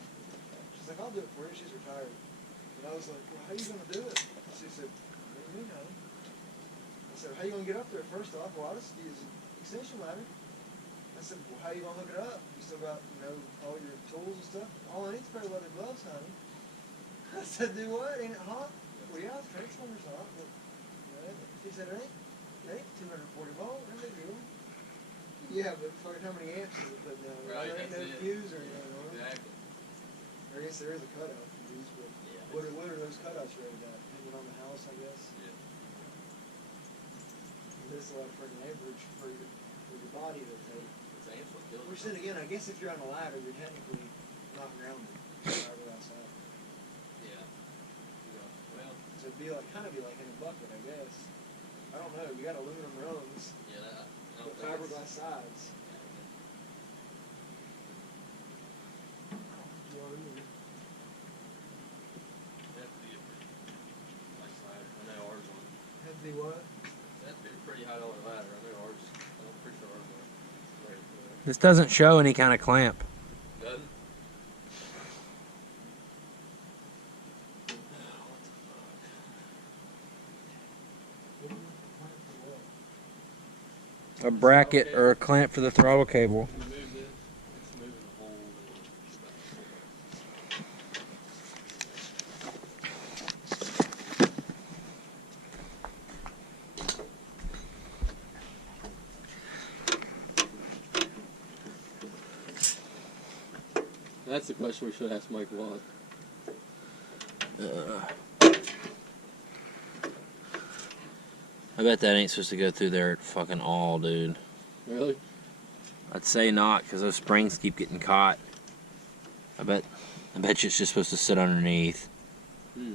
like, I'll do it for you. She's retired. And I was like, well, how are you going to do it? She said, what do you mean, honey? I said, how are you going to get up there? First off, well, I'll just use an extension ladder. I said, well, how are you going to hook it up? You still got, all your tools and stuff? All I need is a pair of leather gloves, honey. I said, do what? Ain't it hot? Well, yeah, the transformer's hot, but, she said, it ain't 240 volt, no big deal. Yeah, but fucking how many amps is it putting down? Right, There ain't no that's it. fuse or anything on it. Exactly. I guess there is a cutout fuse, but Yeah. what are those cutouts rated at? Depending on the house, I guess. Yeah. This is like for an average for your body to take. It's amps what kills Which it. then again, I guess if you're on a ladder, you're technically not grounded. Right outside. Yeah. Yeah. Well, So it'd be like, kind of be like in a bucket, I guess. I don't know. You got aluminum rungs, yeah, that, I but don't think it's- fiberglass sides. That'd be a pretty nice ladder. I know ours on. Had to be what? That'd be a pretty high dollar ladder. I know ours. I'm pretty sure ours are. Right for This doesn't show any kind of clamp. that. Doesn't? A bracket or a clamp for the throttle cable. If you move this, it's moving the whole stuff. That's the question we should ask Mike Watt. I bet that ain't supposed to go through there at fucking all, dude. Really? I'd say not, because those springs keep getting caught. I bet you it's just supposed to sit underneath. Hmm.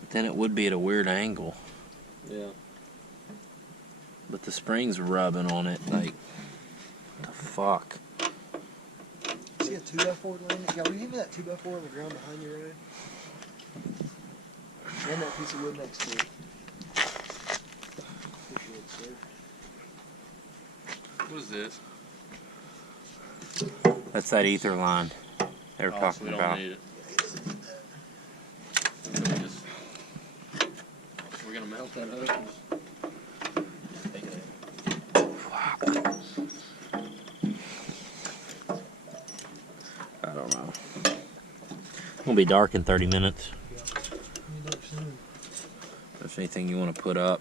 But then it would be at a weird angle. Yeah. But the spring's rubbing on it, like, what the fuck? See a 2x4 laying? Yeah, will you hand me that 2x4 on the ground behind you, Ryan? And that piece of wood next to it. Appreciate it, sir. What is this? That's that ether line they were Oh, so talking we don't about. need it. We're gonna melt that up and just take it I don't know. It's gonna be dark in 30 minutes. If there's anything you want to put up,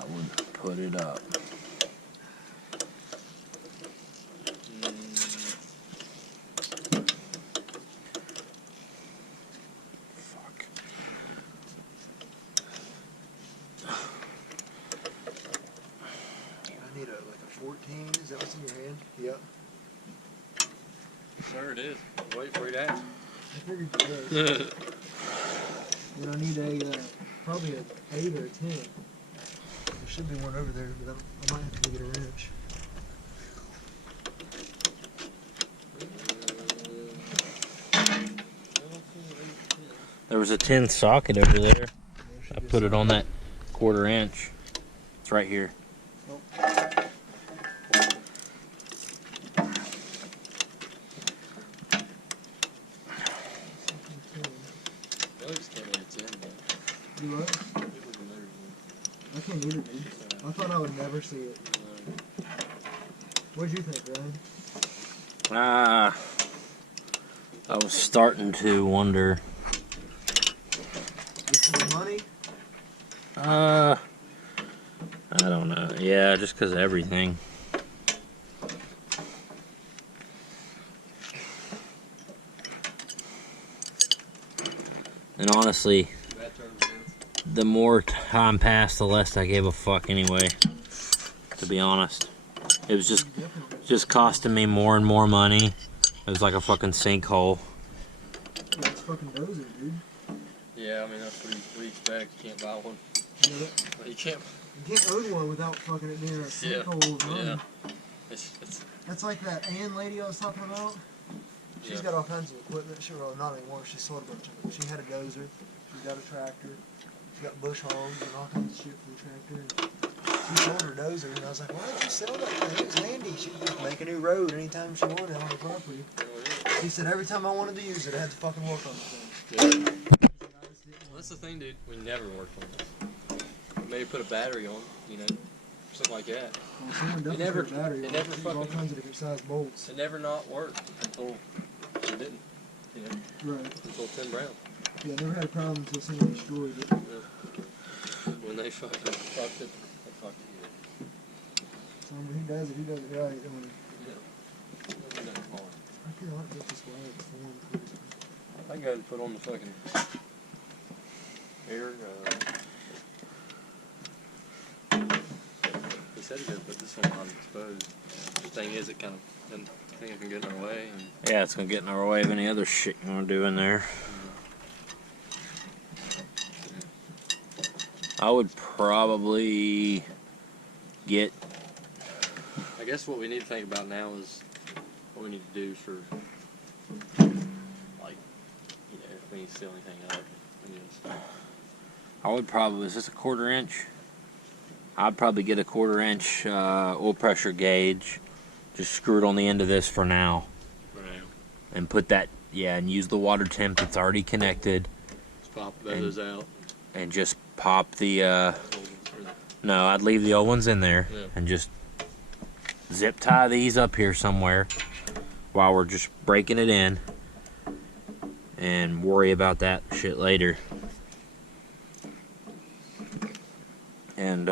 I would put it up. Fuck. I need like a 14. Is that what's in your hand? Yep. Sure it is. Wait for you to ask. I figured you would. Then I need probably an 8 or a 10. There should be one over there, but I might have to get a wrench. There was a 10 socket over there. I put it on that 1/4 inch. It's right here. Do what? I can't either, dude. I thought I would never see it. What'd you think, Ryan? I was starting to wonder. This is the money? I don't know. Yeah, just because of everything. And honestly, the more time passed, the less I gave a fuck anyway. To be honest. It was just costing me more and more money. It was like a fucking sinkhole. That's fucking dozer, dude. Yeah, I mean, that's what we expect. You can't buy one. You know that? Well, you can't. You can't own one without fucking it being a sinkhole of money. Yeah. It's That's like that Ann lady I was talking about. She's Yeah. got all kinds of equipment. She, well, not anymore. She sold a bunch of it. She had a dozer. She's got a tractor. She's got bush hogs and all kinds of shit for the tractor. She sold her dozer, and I was like, why did you sell that thing? It was handy. She could just make a new road anytime she wanted on the property. He said every time I wanted to use it, I had to fucking work on the thing. Yeah. Well, that's the thing, dude. We never worked on this. Maybe put a battery on, you know, something like that. Well, someone definitely never- put a battery it on never it. There's all fucking- kinds of different size bolts. It never not worked until it didn't, you know, Right. until Tim Brown. Yeah, I never had a problem until someone destroyed it. When they fucking fucked it, they fucked it. So when he does it right. And Yeah. Nothing hard. I feel like that's just why it's formed. I got to put on the fucking air. He said he could put this one on exposed. The thing is, it kind of, I think it can get in our way. And Yeah, it's gonna get in our way of any other shit you wanna do in there. I would probably get. I guess what we need to think about now is what we need to do for, like, you know, if we need to seal anything up. We need to, I would probably. Is this a 1/4 inch? I'd probably get a 1/4 inch oil pressure gauge. Just screw it on the end of this for now, and put that. Yeah, and use the water temp that's already connected, just pop those out. and just pop the. No, I'd leave the old ones in there, Yeah. and just zip tie these up here somewhere while we're just breaking it in, and worry about that shit later. And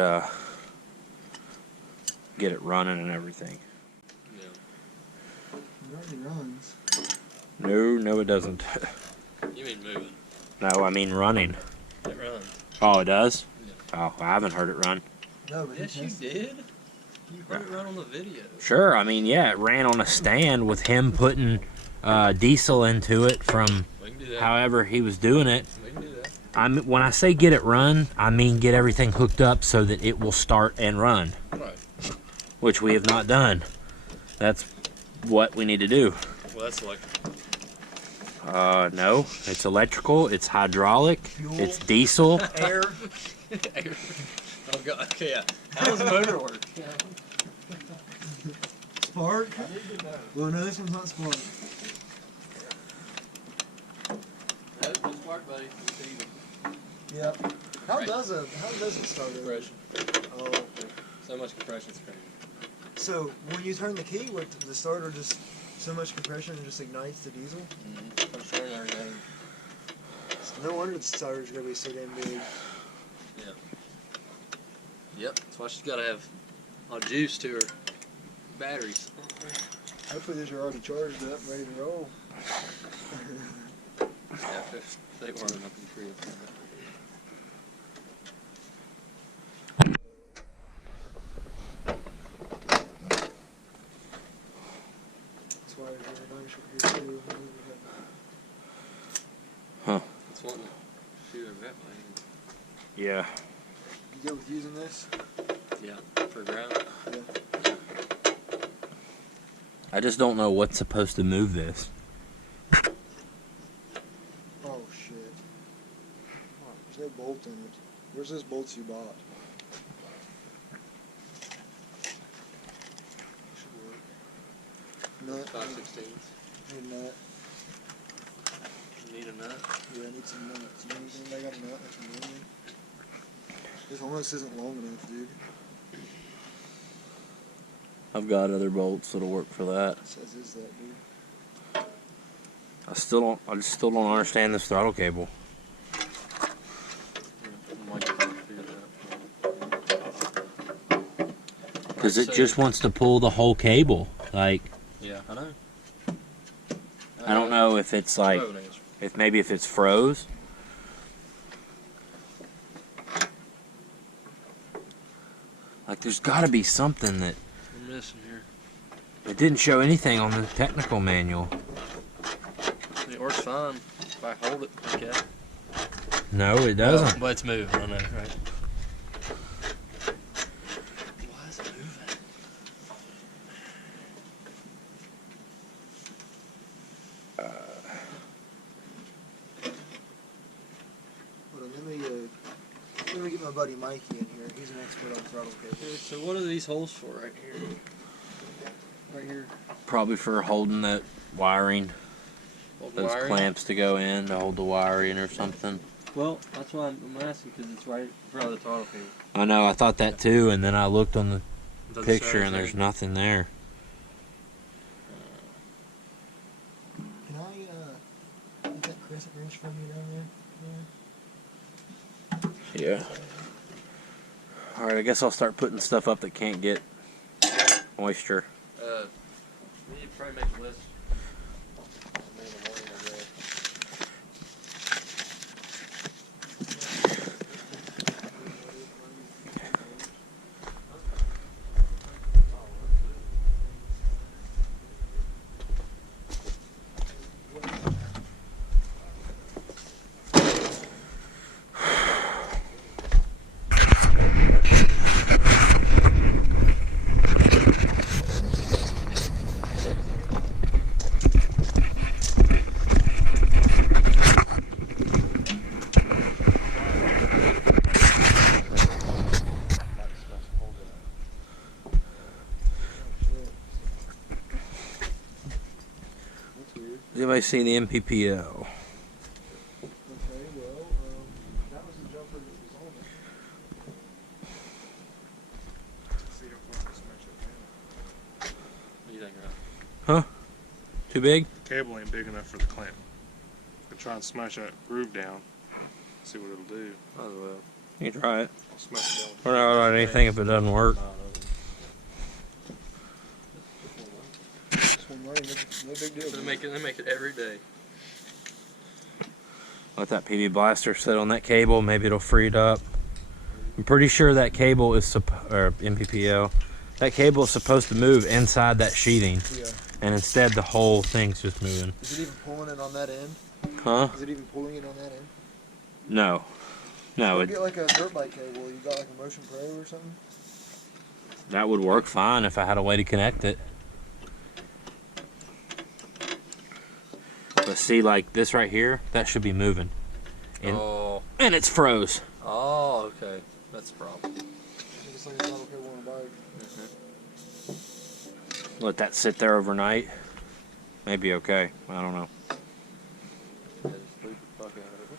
get it running and everything. Yeah. It already runs. No, it doesn't. You mean moving? No, I mean running. It runs. Oh, it does? Yeah. Oh, I haven't heard it run. No, but Yes, he you tested did. You heard it run on the video. Sure, I mean, yeah, it ran on a stand with him putting diesel into it from We can do that. however he was doing it. We can do that. When I say get it run, I mean get everything hooked up so that it will start and run, Right. which we have not done. That's what we need to do. Well, that's like No, it's electrical, it's hydraulic, Fuel. it's diesel. air. Oh god. Okay, yeah. How does the motor work? Spark? Well, no, this one's not spark. That's the spark, buddy. Yep. How Right. does it start over? Compression. Oh, okay. So much compression, it's crazy. So when you turn the key, with the starter just so much compression and just ignites the diesel? Mm-hmm. I'm sure everything. No wonder the starter's gonna be so damn big. Yep. That's why she's got to have a lot of juice to her batteries. Hopefully these are already charged up, ready to roll. Yeah, if they weren't, I'm pretty sure it's not. That's why there's a nice right here too. It's wanting to shoot her that way. Yeah. You good with using this? Yeah, for ground. Yeah. I just don't know what's supposed to move this. Oh shit. Oh, there's no bolt in it. Where's those bolts you bought? Should work. Nut. 5/16. Need a nut. Need a nut. Yeah, I need some nuts. You need anybody got a nut that can move me? This almost isn't long enough, dude. I've got other bolts that'll work for that. It says is that, dude. I just still don't understand this throttle cable. Because it just wants to pull the whole cable. Like, Yeah, I know. I don't know if it's like, maybe if it's froze. Like, there's got to be something that We're missing here. it didn't show anything on the technical manual. It works fine if I hold it. Okay. No, it doesn't. But it's moving. I know, right? Why is it moving? Hold on, let me get my buddy Mikey in here. He's an expert on throttle Okay, cables. so what are these holes for right here? Right here. Probably for holding that wiring. Hold Those wiring. clamps to go in to hold the wiring or something. Well, that's why I'm asking because it's right in front of the throttle cable. I know, I thought that too, and then I looked on the Doesn't picture say and there's anything. nothing there. Can I get that crescent wrench from you down there? Yeah. Alright, I guess I'll start putting stuff up that can't get moisture. We need to probably make a list. Maybe in the morning, I guess. That's weird. Does anybody see the MPPO? Okay, well, that was the jumper that was on it. See how far this match up now. What do you think, Rob? Too big? Cable ain't big enough for the clamp. I'll try and smash that groove down. See what it'll do. Might as well. You can try it. I'll smash it down. We're not on anything if it doesn't work. This one running, no big deal. They make it every day. Let that PV blaster sit on that cable. Maybe it'll free it up. I'm pretty sure that cable is or MPPO. That cable is supposed to move inside that sheathing, Yeah. and instead the whole thing's just moving. Is it even pulling it on that end? Huh? Is it even pulling it on that end? No. No, Go it, get like a dirt bike cable. You got like a Motion Pro or something? that would work fine if I had a way to connect it. But see, like this right here, that should be moving. And, and it's froze. Oh, okay. That's the problem. It's like a throttle cable on a bike. Let that sit there overnight. Maybe okay. I don't know. Yeah, just leave the fuck out of it.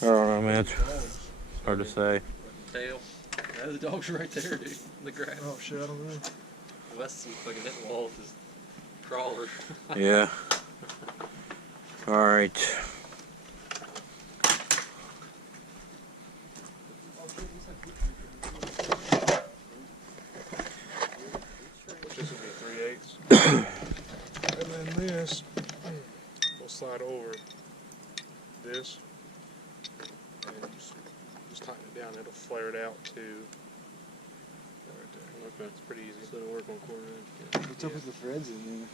I don't know, man. It's hard to say. Tail. Yeah, the dog's right there, dude. In the grass. Oh shit, I don't know. Wes is fucking hitting the wall with his crawler. Yeah. All right. This will be 3/8. And then this will slide over this. And just tighten it down. It'll flare it out to right there. Okay. It's pretty easy. So it'll work on quarter inch. What's up with the threads in there?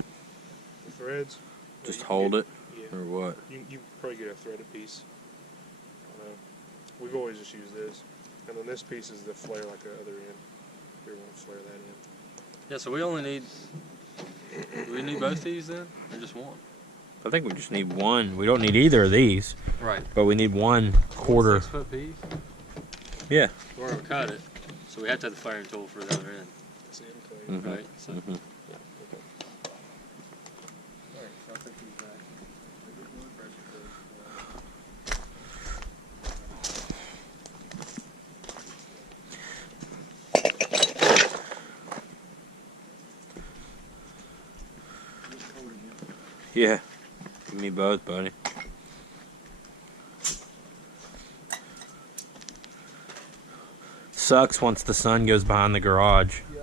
The threads. Just you hold get- it, Yeah. or what? You probably get a threaded piece. We've always just used this. And then this piece is the flare like the other end. We want to flare that in. Yeah, so we only need. Do we need both these then? Or just one? I think we just need one. We don't need either of these, Right. but we need 1/4. 6 foot piece? Yeah. We're gonna cut it. So we have to have the firing tool for the other end. That's the end plate. Mhm. Right? So. Mhm. Okay. Alright, I'll take these back. Yeah. Give me both, buddy. Sucks once the sun goes behind the garage. Yeah.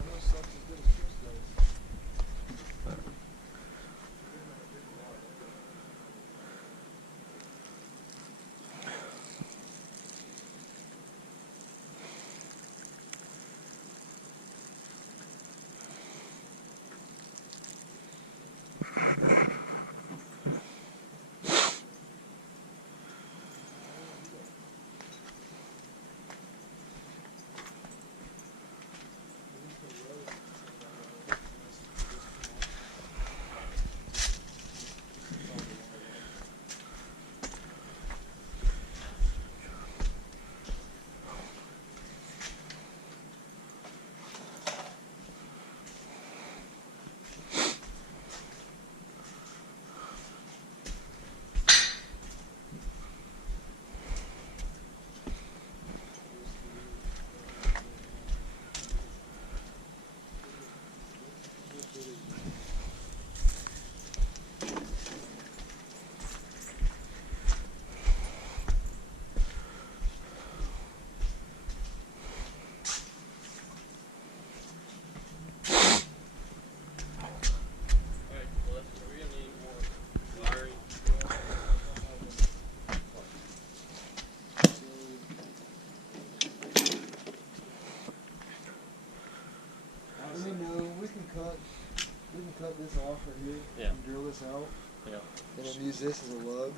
Almost sucks as good as Chris does. We can cut this off right here. Yeah. And drill this out. Yeah. And then use this as a lug.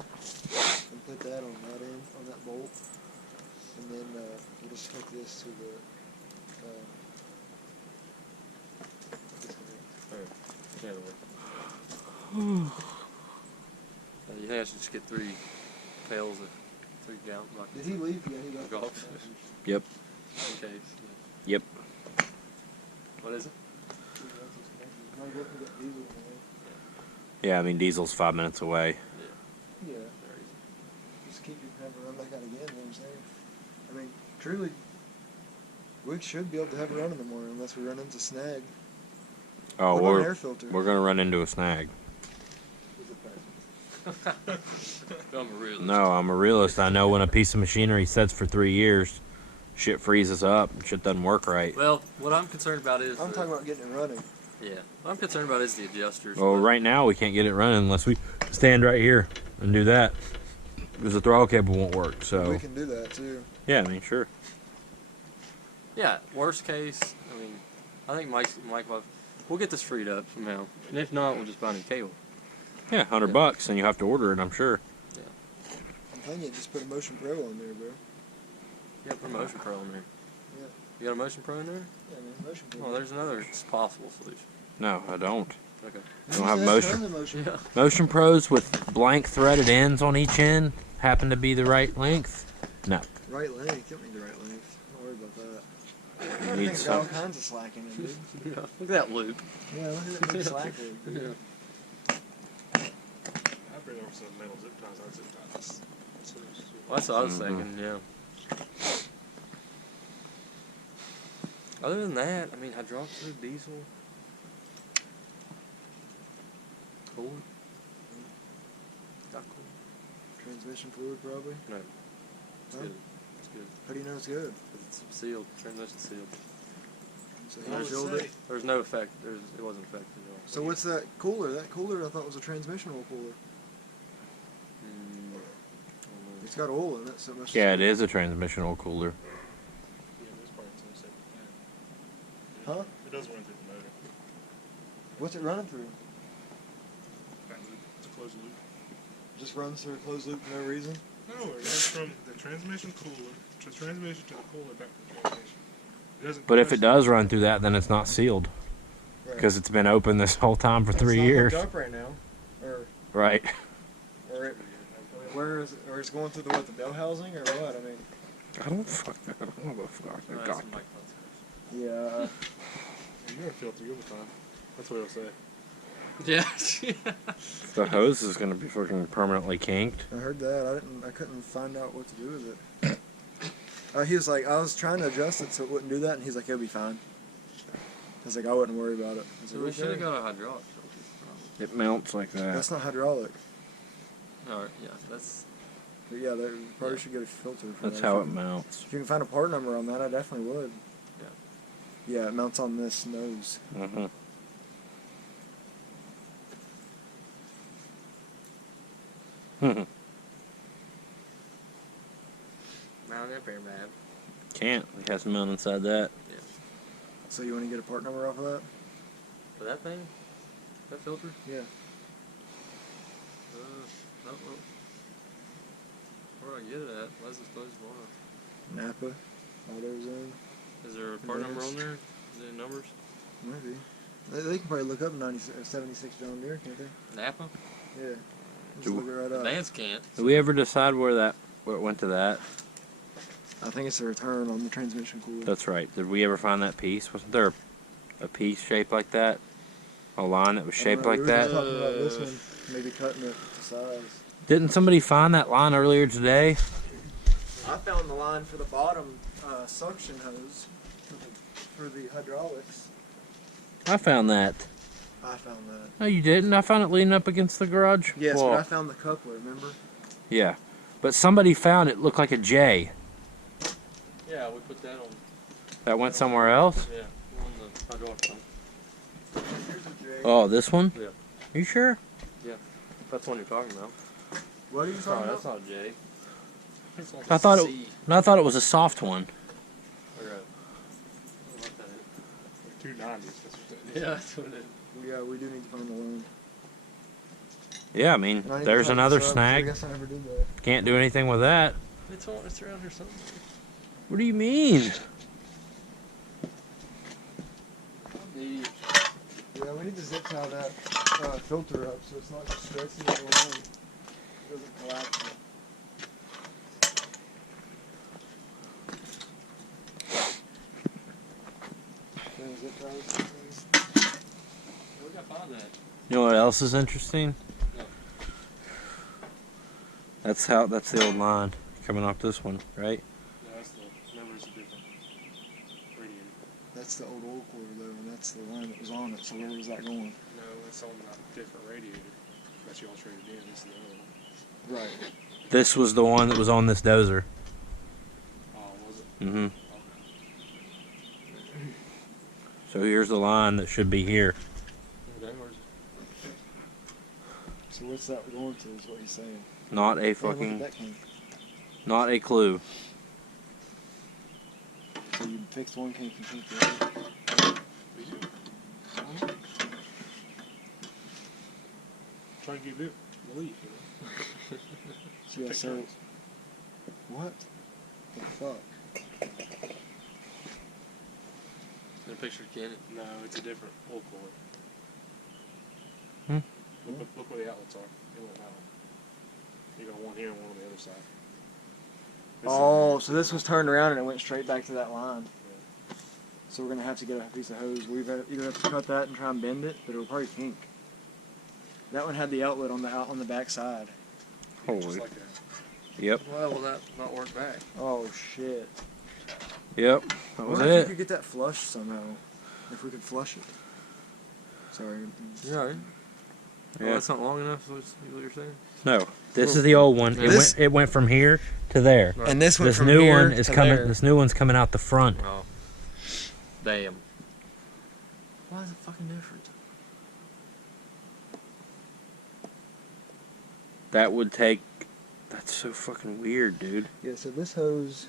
And put that on that end, on that bolt. And then we'll just hook this to the disconnect. Yeah, it'll work. You think I should just get 3 pails of 3 gallon buckets? Did he leave? Yeah, he left. Dogs. Yep. In case. Yep. What is it? Yeah, I mean, diesel's 5 minutes away. Yeah. Just keep your hammer run back out again, you know what I'm saying? I mean, truly, we should be able to have a run in the morning unless we run into snag. Oh, What about an air filter? we're gonna run into a snag. I'm a realist. No, I'm a realist. I know when a piece of machinery sets for 3 years, shit freezes up, shit doesn't work right. Well, what I'm concerned about is. I'm talking about getting it running. Yeah. What I'm concerned about is the adjusters. Well, but- right now we can't get it running unless we stand right here and do that, because the throttle cable won't work. So We can do that too. yeah, I mean, sure. Yeah, worst case, I mean, I think Mike, we'll get this freed up somehow. And if not, we'll just buy a new cable. Yeah, $100, and you have to order it, I'm sure. I'm telling you, just put a Motion Pro on there, bro. Yeah, put a Motion Pro in there. Yeah. You got a Motion Pro in there? Yeah, man, Motion Pro. Well, there's another possible solution. No, I don't. Okay. I don't have motion. Motion. Motion Pros with blank threaded ends on each end happen to be the right length. No, Right length. You don't need the right length. Don't worry about that. you need Everything's got all some. kinds of slack in it, dude. Yeah, look at that loop. Yeah, look at that big slack there. Yeah. I bring over some metal zip ties. I zip ties. Well, that's what I was thinking, yeah. Other than that, I mean, hydraulic fluid, diesel. Cool. Not cool. Transmission fluid, probably. No. It's Huh? good. It's good. How do you know it's good? 'Cause it's sealed. Transmission sealed. So I you would filled say- it. There's no effect. It wasn't affected at all. So what's that cooler? That cooler I thought was a transmission oil cooler. I don't know. It's got oil in it, so it must. Yeah, it is a transmission oil cooler. Yeah, this part's in the same thing. Huh? It does run through the motor. What's it running through? That loop. It's a closed loop. Just runs through a closed loop for no reason. No, it runs from the transmission cooler to the transmission to the cooler back to the transmission. It doesn't. But if it does run through that, then it's not sealed Right. because it's been open this whole time for 3 It's not years. hooked up right now, or Right. where is it? Or it's going through the bell housing or what? I mean, I don't fuck. I don't know what fuck. No, that's God. a mic button. yeah. You're a filter. You'll be fine. That's what he'll say. Yeah. The hose is gonna be fucking permanently kinked. I heard that. I couldn't find out what to do with it. He was like, I was trying to adjust it so it wouldn't do that, and he's like, it'll be fine. I was like, I wouldn't worry about it. I was So like, we should have okay. got a hydraulic filter. It mounts like that. That's not hydraulic. Alright, yeah, that's. But yeah, they probably should get a filter for That's that. how it mounts. If you can find a part number on that, I definitely would. Yeah. Yeah, it mounts on this nose. Mm-hmm. Mount up here, man. Can't. It has to mount inside that. So you want to get a part number off of that? For that thing? That filter? Yeah. No. Where do I get it at? Why is it supposed to line? Napa. AutoZone. Is there a part number on there? Is there numbers? Maybe. They can probably look up 76 John Deere, can't they? Napa? Yeah. Just Do- look it right up. Vans can't. Did we ever decide where it went to that? I think it's a return on the transmission cooler. That's right. Did we ever find that piece? Wasn't there a piece shaped like that? A line that was shaped like We were just that? talking about this one, maybe cutting it to size. Didn't somebody find that line earlier today? I found the line for the bottom suction hose for the hydraulics. I found that. I found that. No, you didn't. I found it leaning up against the garage Yes, wall. but I found the coupler, remember? Yeah. But somebody found it looked like a J. Yeah, we put that on. That went somewhere else? Yeah, on the hydraulic one. Here's a J. Oh, this one? Yeah. You sure? That's the one you're talking about. What are you Oh, talking that's about? not a J. It's like I a thought it. C. I thought it was a soft one. Or a- what that is. Like 290s. That's what that is. Yeah, that's what it is. Yeah, we do need to find the loan. Yeah, I mean, And I need to there's type another this up, 'cause I snag. guess I never did that. Can't do anything with that. It's around here somewhere. What do you mean? Yeah, we need to zip tie that filter up so it's not just stretching it along. It doesn't collapse it. Can I zip tie this thing? We gotta find that. You know what else is interesting? No. That's the old line coming off this one, right? No, that's the numbers are different. Radiator. That's the old oil cooler though, and that's the line that was on it. So where was that going? No, it's on a different radiator. That you all traded in. This is the other one. Right. This was the one that was on this dozer. Oh, was it? Mm-hmm. So here's the line that should be here. Okay, where's it? So what's that going to? Is what he's saying. Not a Hey, look at fucking, that kink. not a clue. So you fixed one kink and kinked the other. Did you? Trying to give it relief, you know? Yeah, Take so turns. what the fuck? In a picture, can it? No, it's a different oil cooler. Hmm. Look where the outlets are. They went that one. You got one here and one on the other side. This is- Oh, so this was turned around and it went straight back to that line. So we're gonna have to get a piece of hose. We either have to cut that and try and bend it, but it'll probably kink. That one had the outlet on the back side. Holy. Just like that. Yep. Well, will that not work back? Oh shit! Yep. That I was wonder if you it. could get that flushed somehow. If we could flush it. Sorry. Yeah. Right. Oh, Yeah. that's not long enough. Is what you're saying? No, this is the old one. This- It went from here to there. Right. And this went This from new here one is to coming. there. This new one's coming out the front. Oh. Damn. Why is it fucking different? That would take. That's so fucking weird, dude. Yeah. So this hose.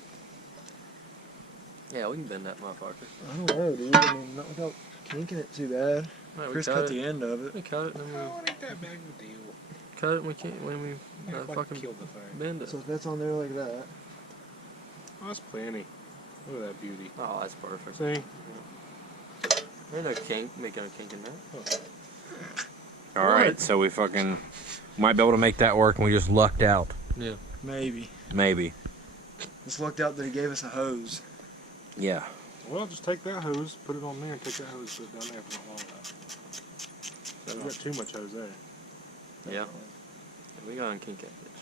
Yeah, we can bend that motherfucker. I don't know, dude. I mean, not without kinking it too bad. Right, we Chris cut cut it. the end of it. We cut it and then Oh, it ain't that big of a deal. we cut it and we can't when we fucking killed the thing. bend it. So if that's on there like that. Oh, that's plenty. Look at that beauty. Oh, that's perfect. See? Ain't no kink. Make no kink in that. All right, so we fucking might be able to make that work, and we just lucked out. Yeah. Maybe. Maybe. Just lucked out that he gave us a hose. Yeah. Well, just take that hose, put it on there, and take that hose, put it down there if not long enough. We got too much hose there. Yeah. We gotta kink that bitch.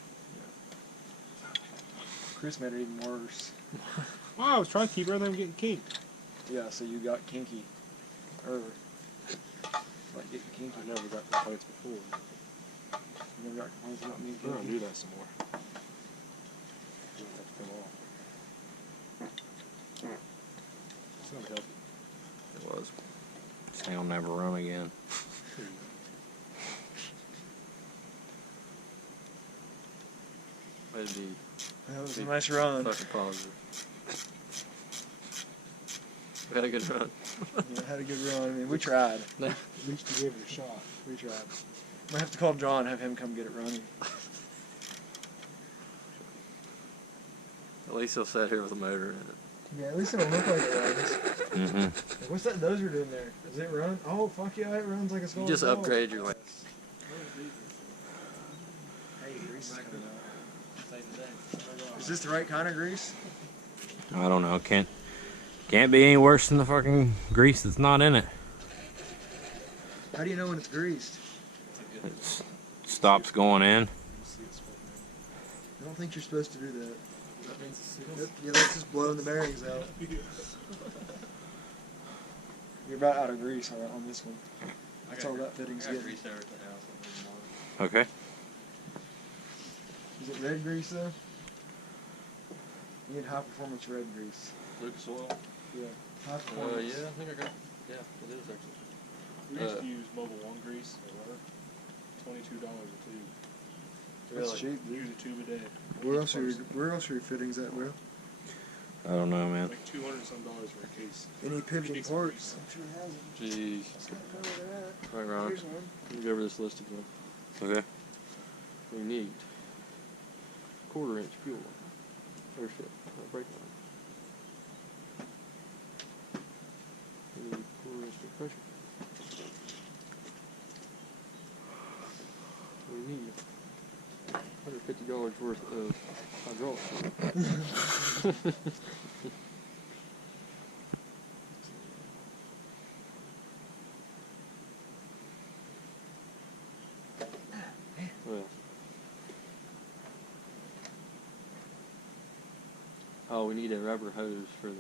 Chris made it even worse. Wow, I was trying to keep everything from getting kinked. Yeah, so you got kinky. Or like getting kinky. I never got complaints before. You never got complaints about me We're gonna kinky. do that some more. Have to come off. Sounds healthy. It was. This thing will never run again. Way to be That was a nice run. fucking positive. We had a good run. Yeah, had a good run. I mean, we tried. At least you gave it a shot. We tried. Might have to call John and have him come get it running. At least he'll sit here with a motor in it. Yeah, at least it'll look like it runs. Mm-hmm. Like, what's that dozer doing there? Does it run? Oh, fuck yeah, it runs like a small You just dog. upgrade your land. Hey, grease is coming out. Is this the right kind of grease? I don't know. Can't be any worse than the fucking grease that's not in it. How do you know when it's greased? It stops going in. I don't think you're supposed to do that. Yeah, that's just blowing the bearings out. You're about out of grease on this one. That's all that fitting's getting. Okay. Is it red grease though? You need high performance red grease. Lucas oil? Yeah. High Yeah, performance. I think I got. Yeah, it is actually. We used to use Mobile One grease or whatever. $22 a tube. That's cheap. Use a tube a day. Where else are your fittings at, Will? I don't know, man. Like $200 some for a case. Any pivoting parts? I'm sure it has them. Jeez. It's got to know where they're Right, at. Ron. Here's one. Let me go over this list again. Okay. We need 1/4 inch fuel. Or shit. Brake line. We need 1/4 inch pressure. We need $150 worth of hydraulic fluid. Well. Oh, we need a rubber hose for the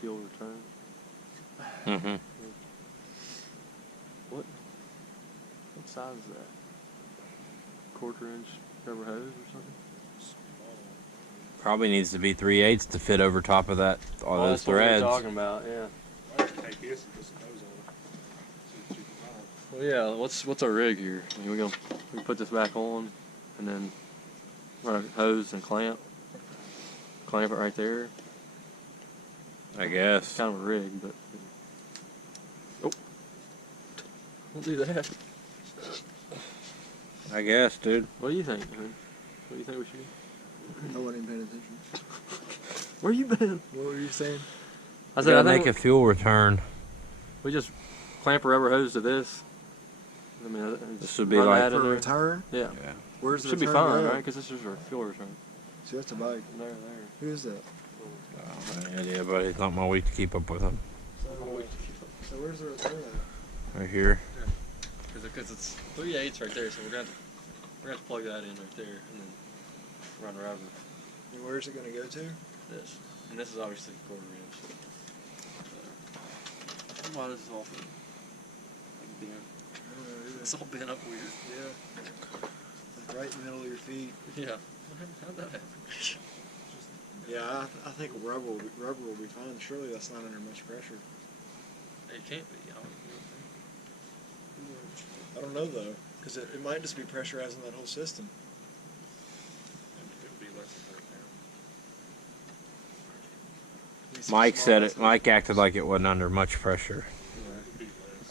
fuel return. Mm-hmm. What size is that? 1/4 inch rubber hose or something? Probably needs to be 3/8 to fit over top of that. All those that's what we were threads. talking about, yeah. I just take this and put some hose on it. See what you can find. Well, yeah. What's our rig here? I mean, we put this back on, and then run a hose and clamp it right there. I guess. It's kind of a rig, but oh, don't do that. I guess, dude. What do you think, man? What do you think we should? I wasn't even paying attention. Where you been? What were you saying? I We said I gotta think make a fuel return. we just clamp a rubber hose to this. I mean, This would be run like that in For there. return? Yeah, Yeah. Where's the should be return fine, go? right? Because this is our fuel return. See, that's a bike. There. Who is that? I don't have any idea, but it's not my week to keep up with them. So where's the return at? Right here. Because it's 3/8 right there, so we're gonna have to plug that in right there and then run rubber. And where's it going to go to? This, and this is obviously 1/4 inch. Why this is all like bent? I don't know either. It's all bent up weird. Yeah. Like right in the middle of your feet. Yeah. How'd that happen? Yeah, I think rubber will be fine. Surely that's not under much pressure. It can't be. I don't know though, because it might just be pressurizing that whole system. It would be less than 100 pounds. Mike said it. Mike acted like it wasn't under much pressure. It would be less.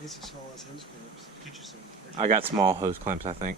Needs some small ass hose clamps. Get you some. I got small hose clamps, I think.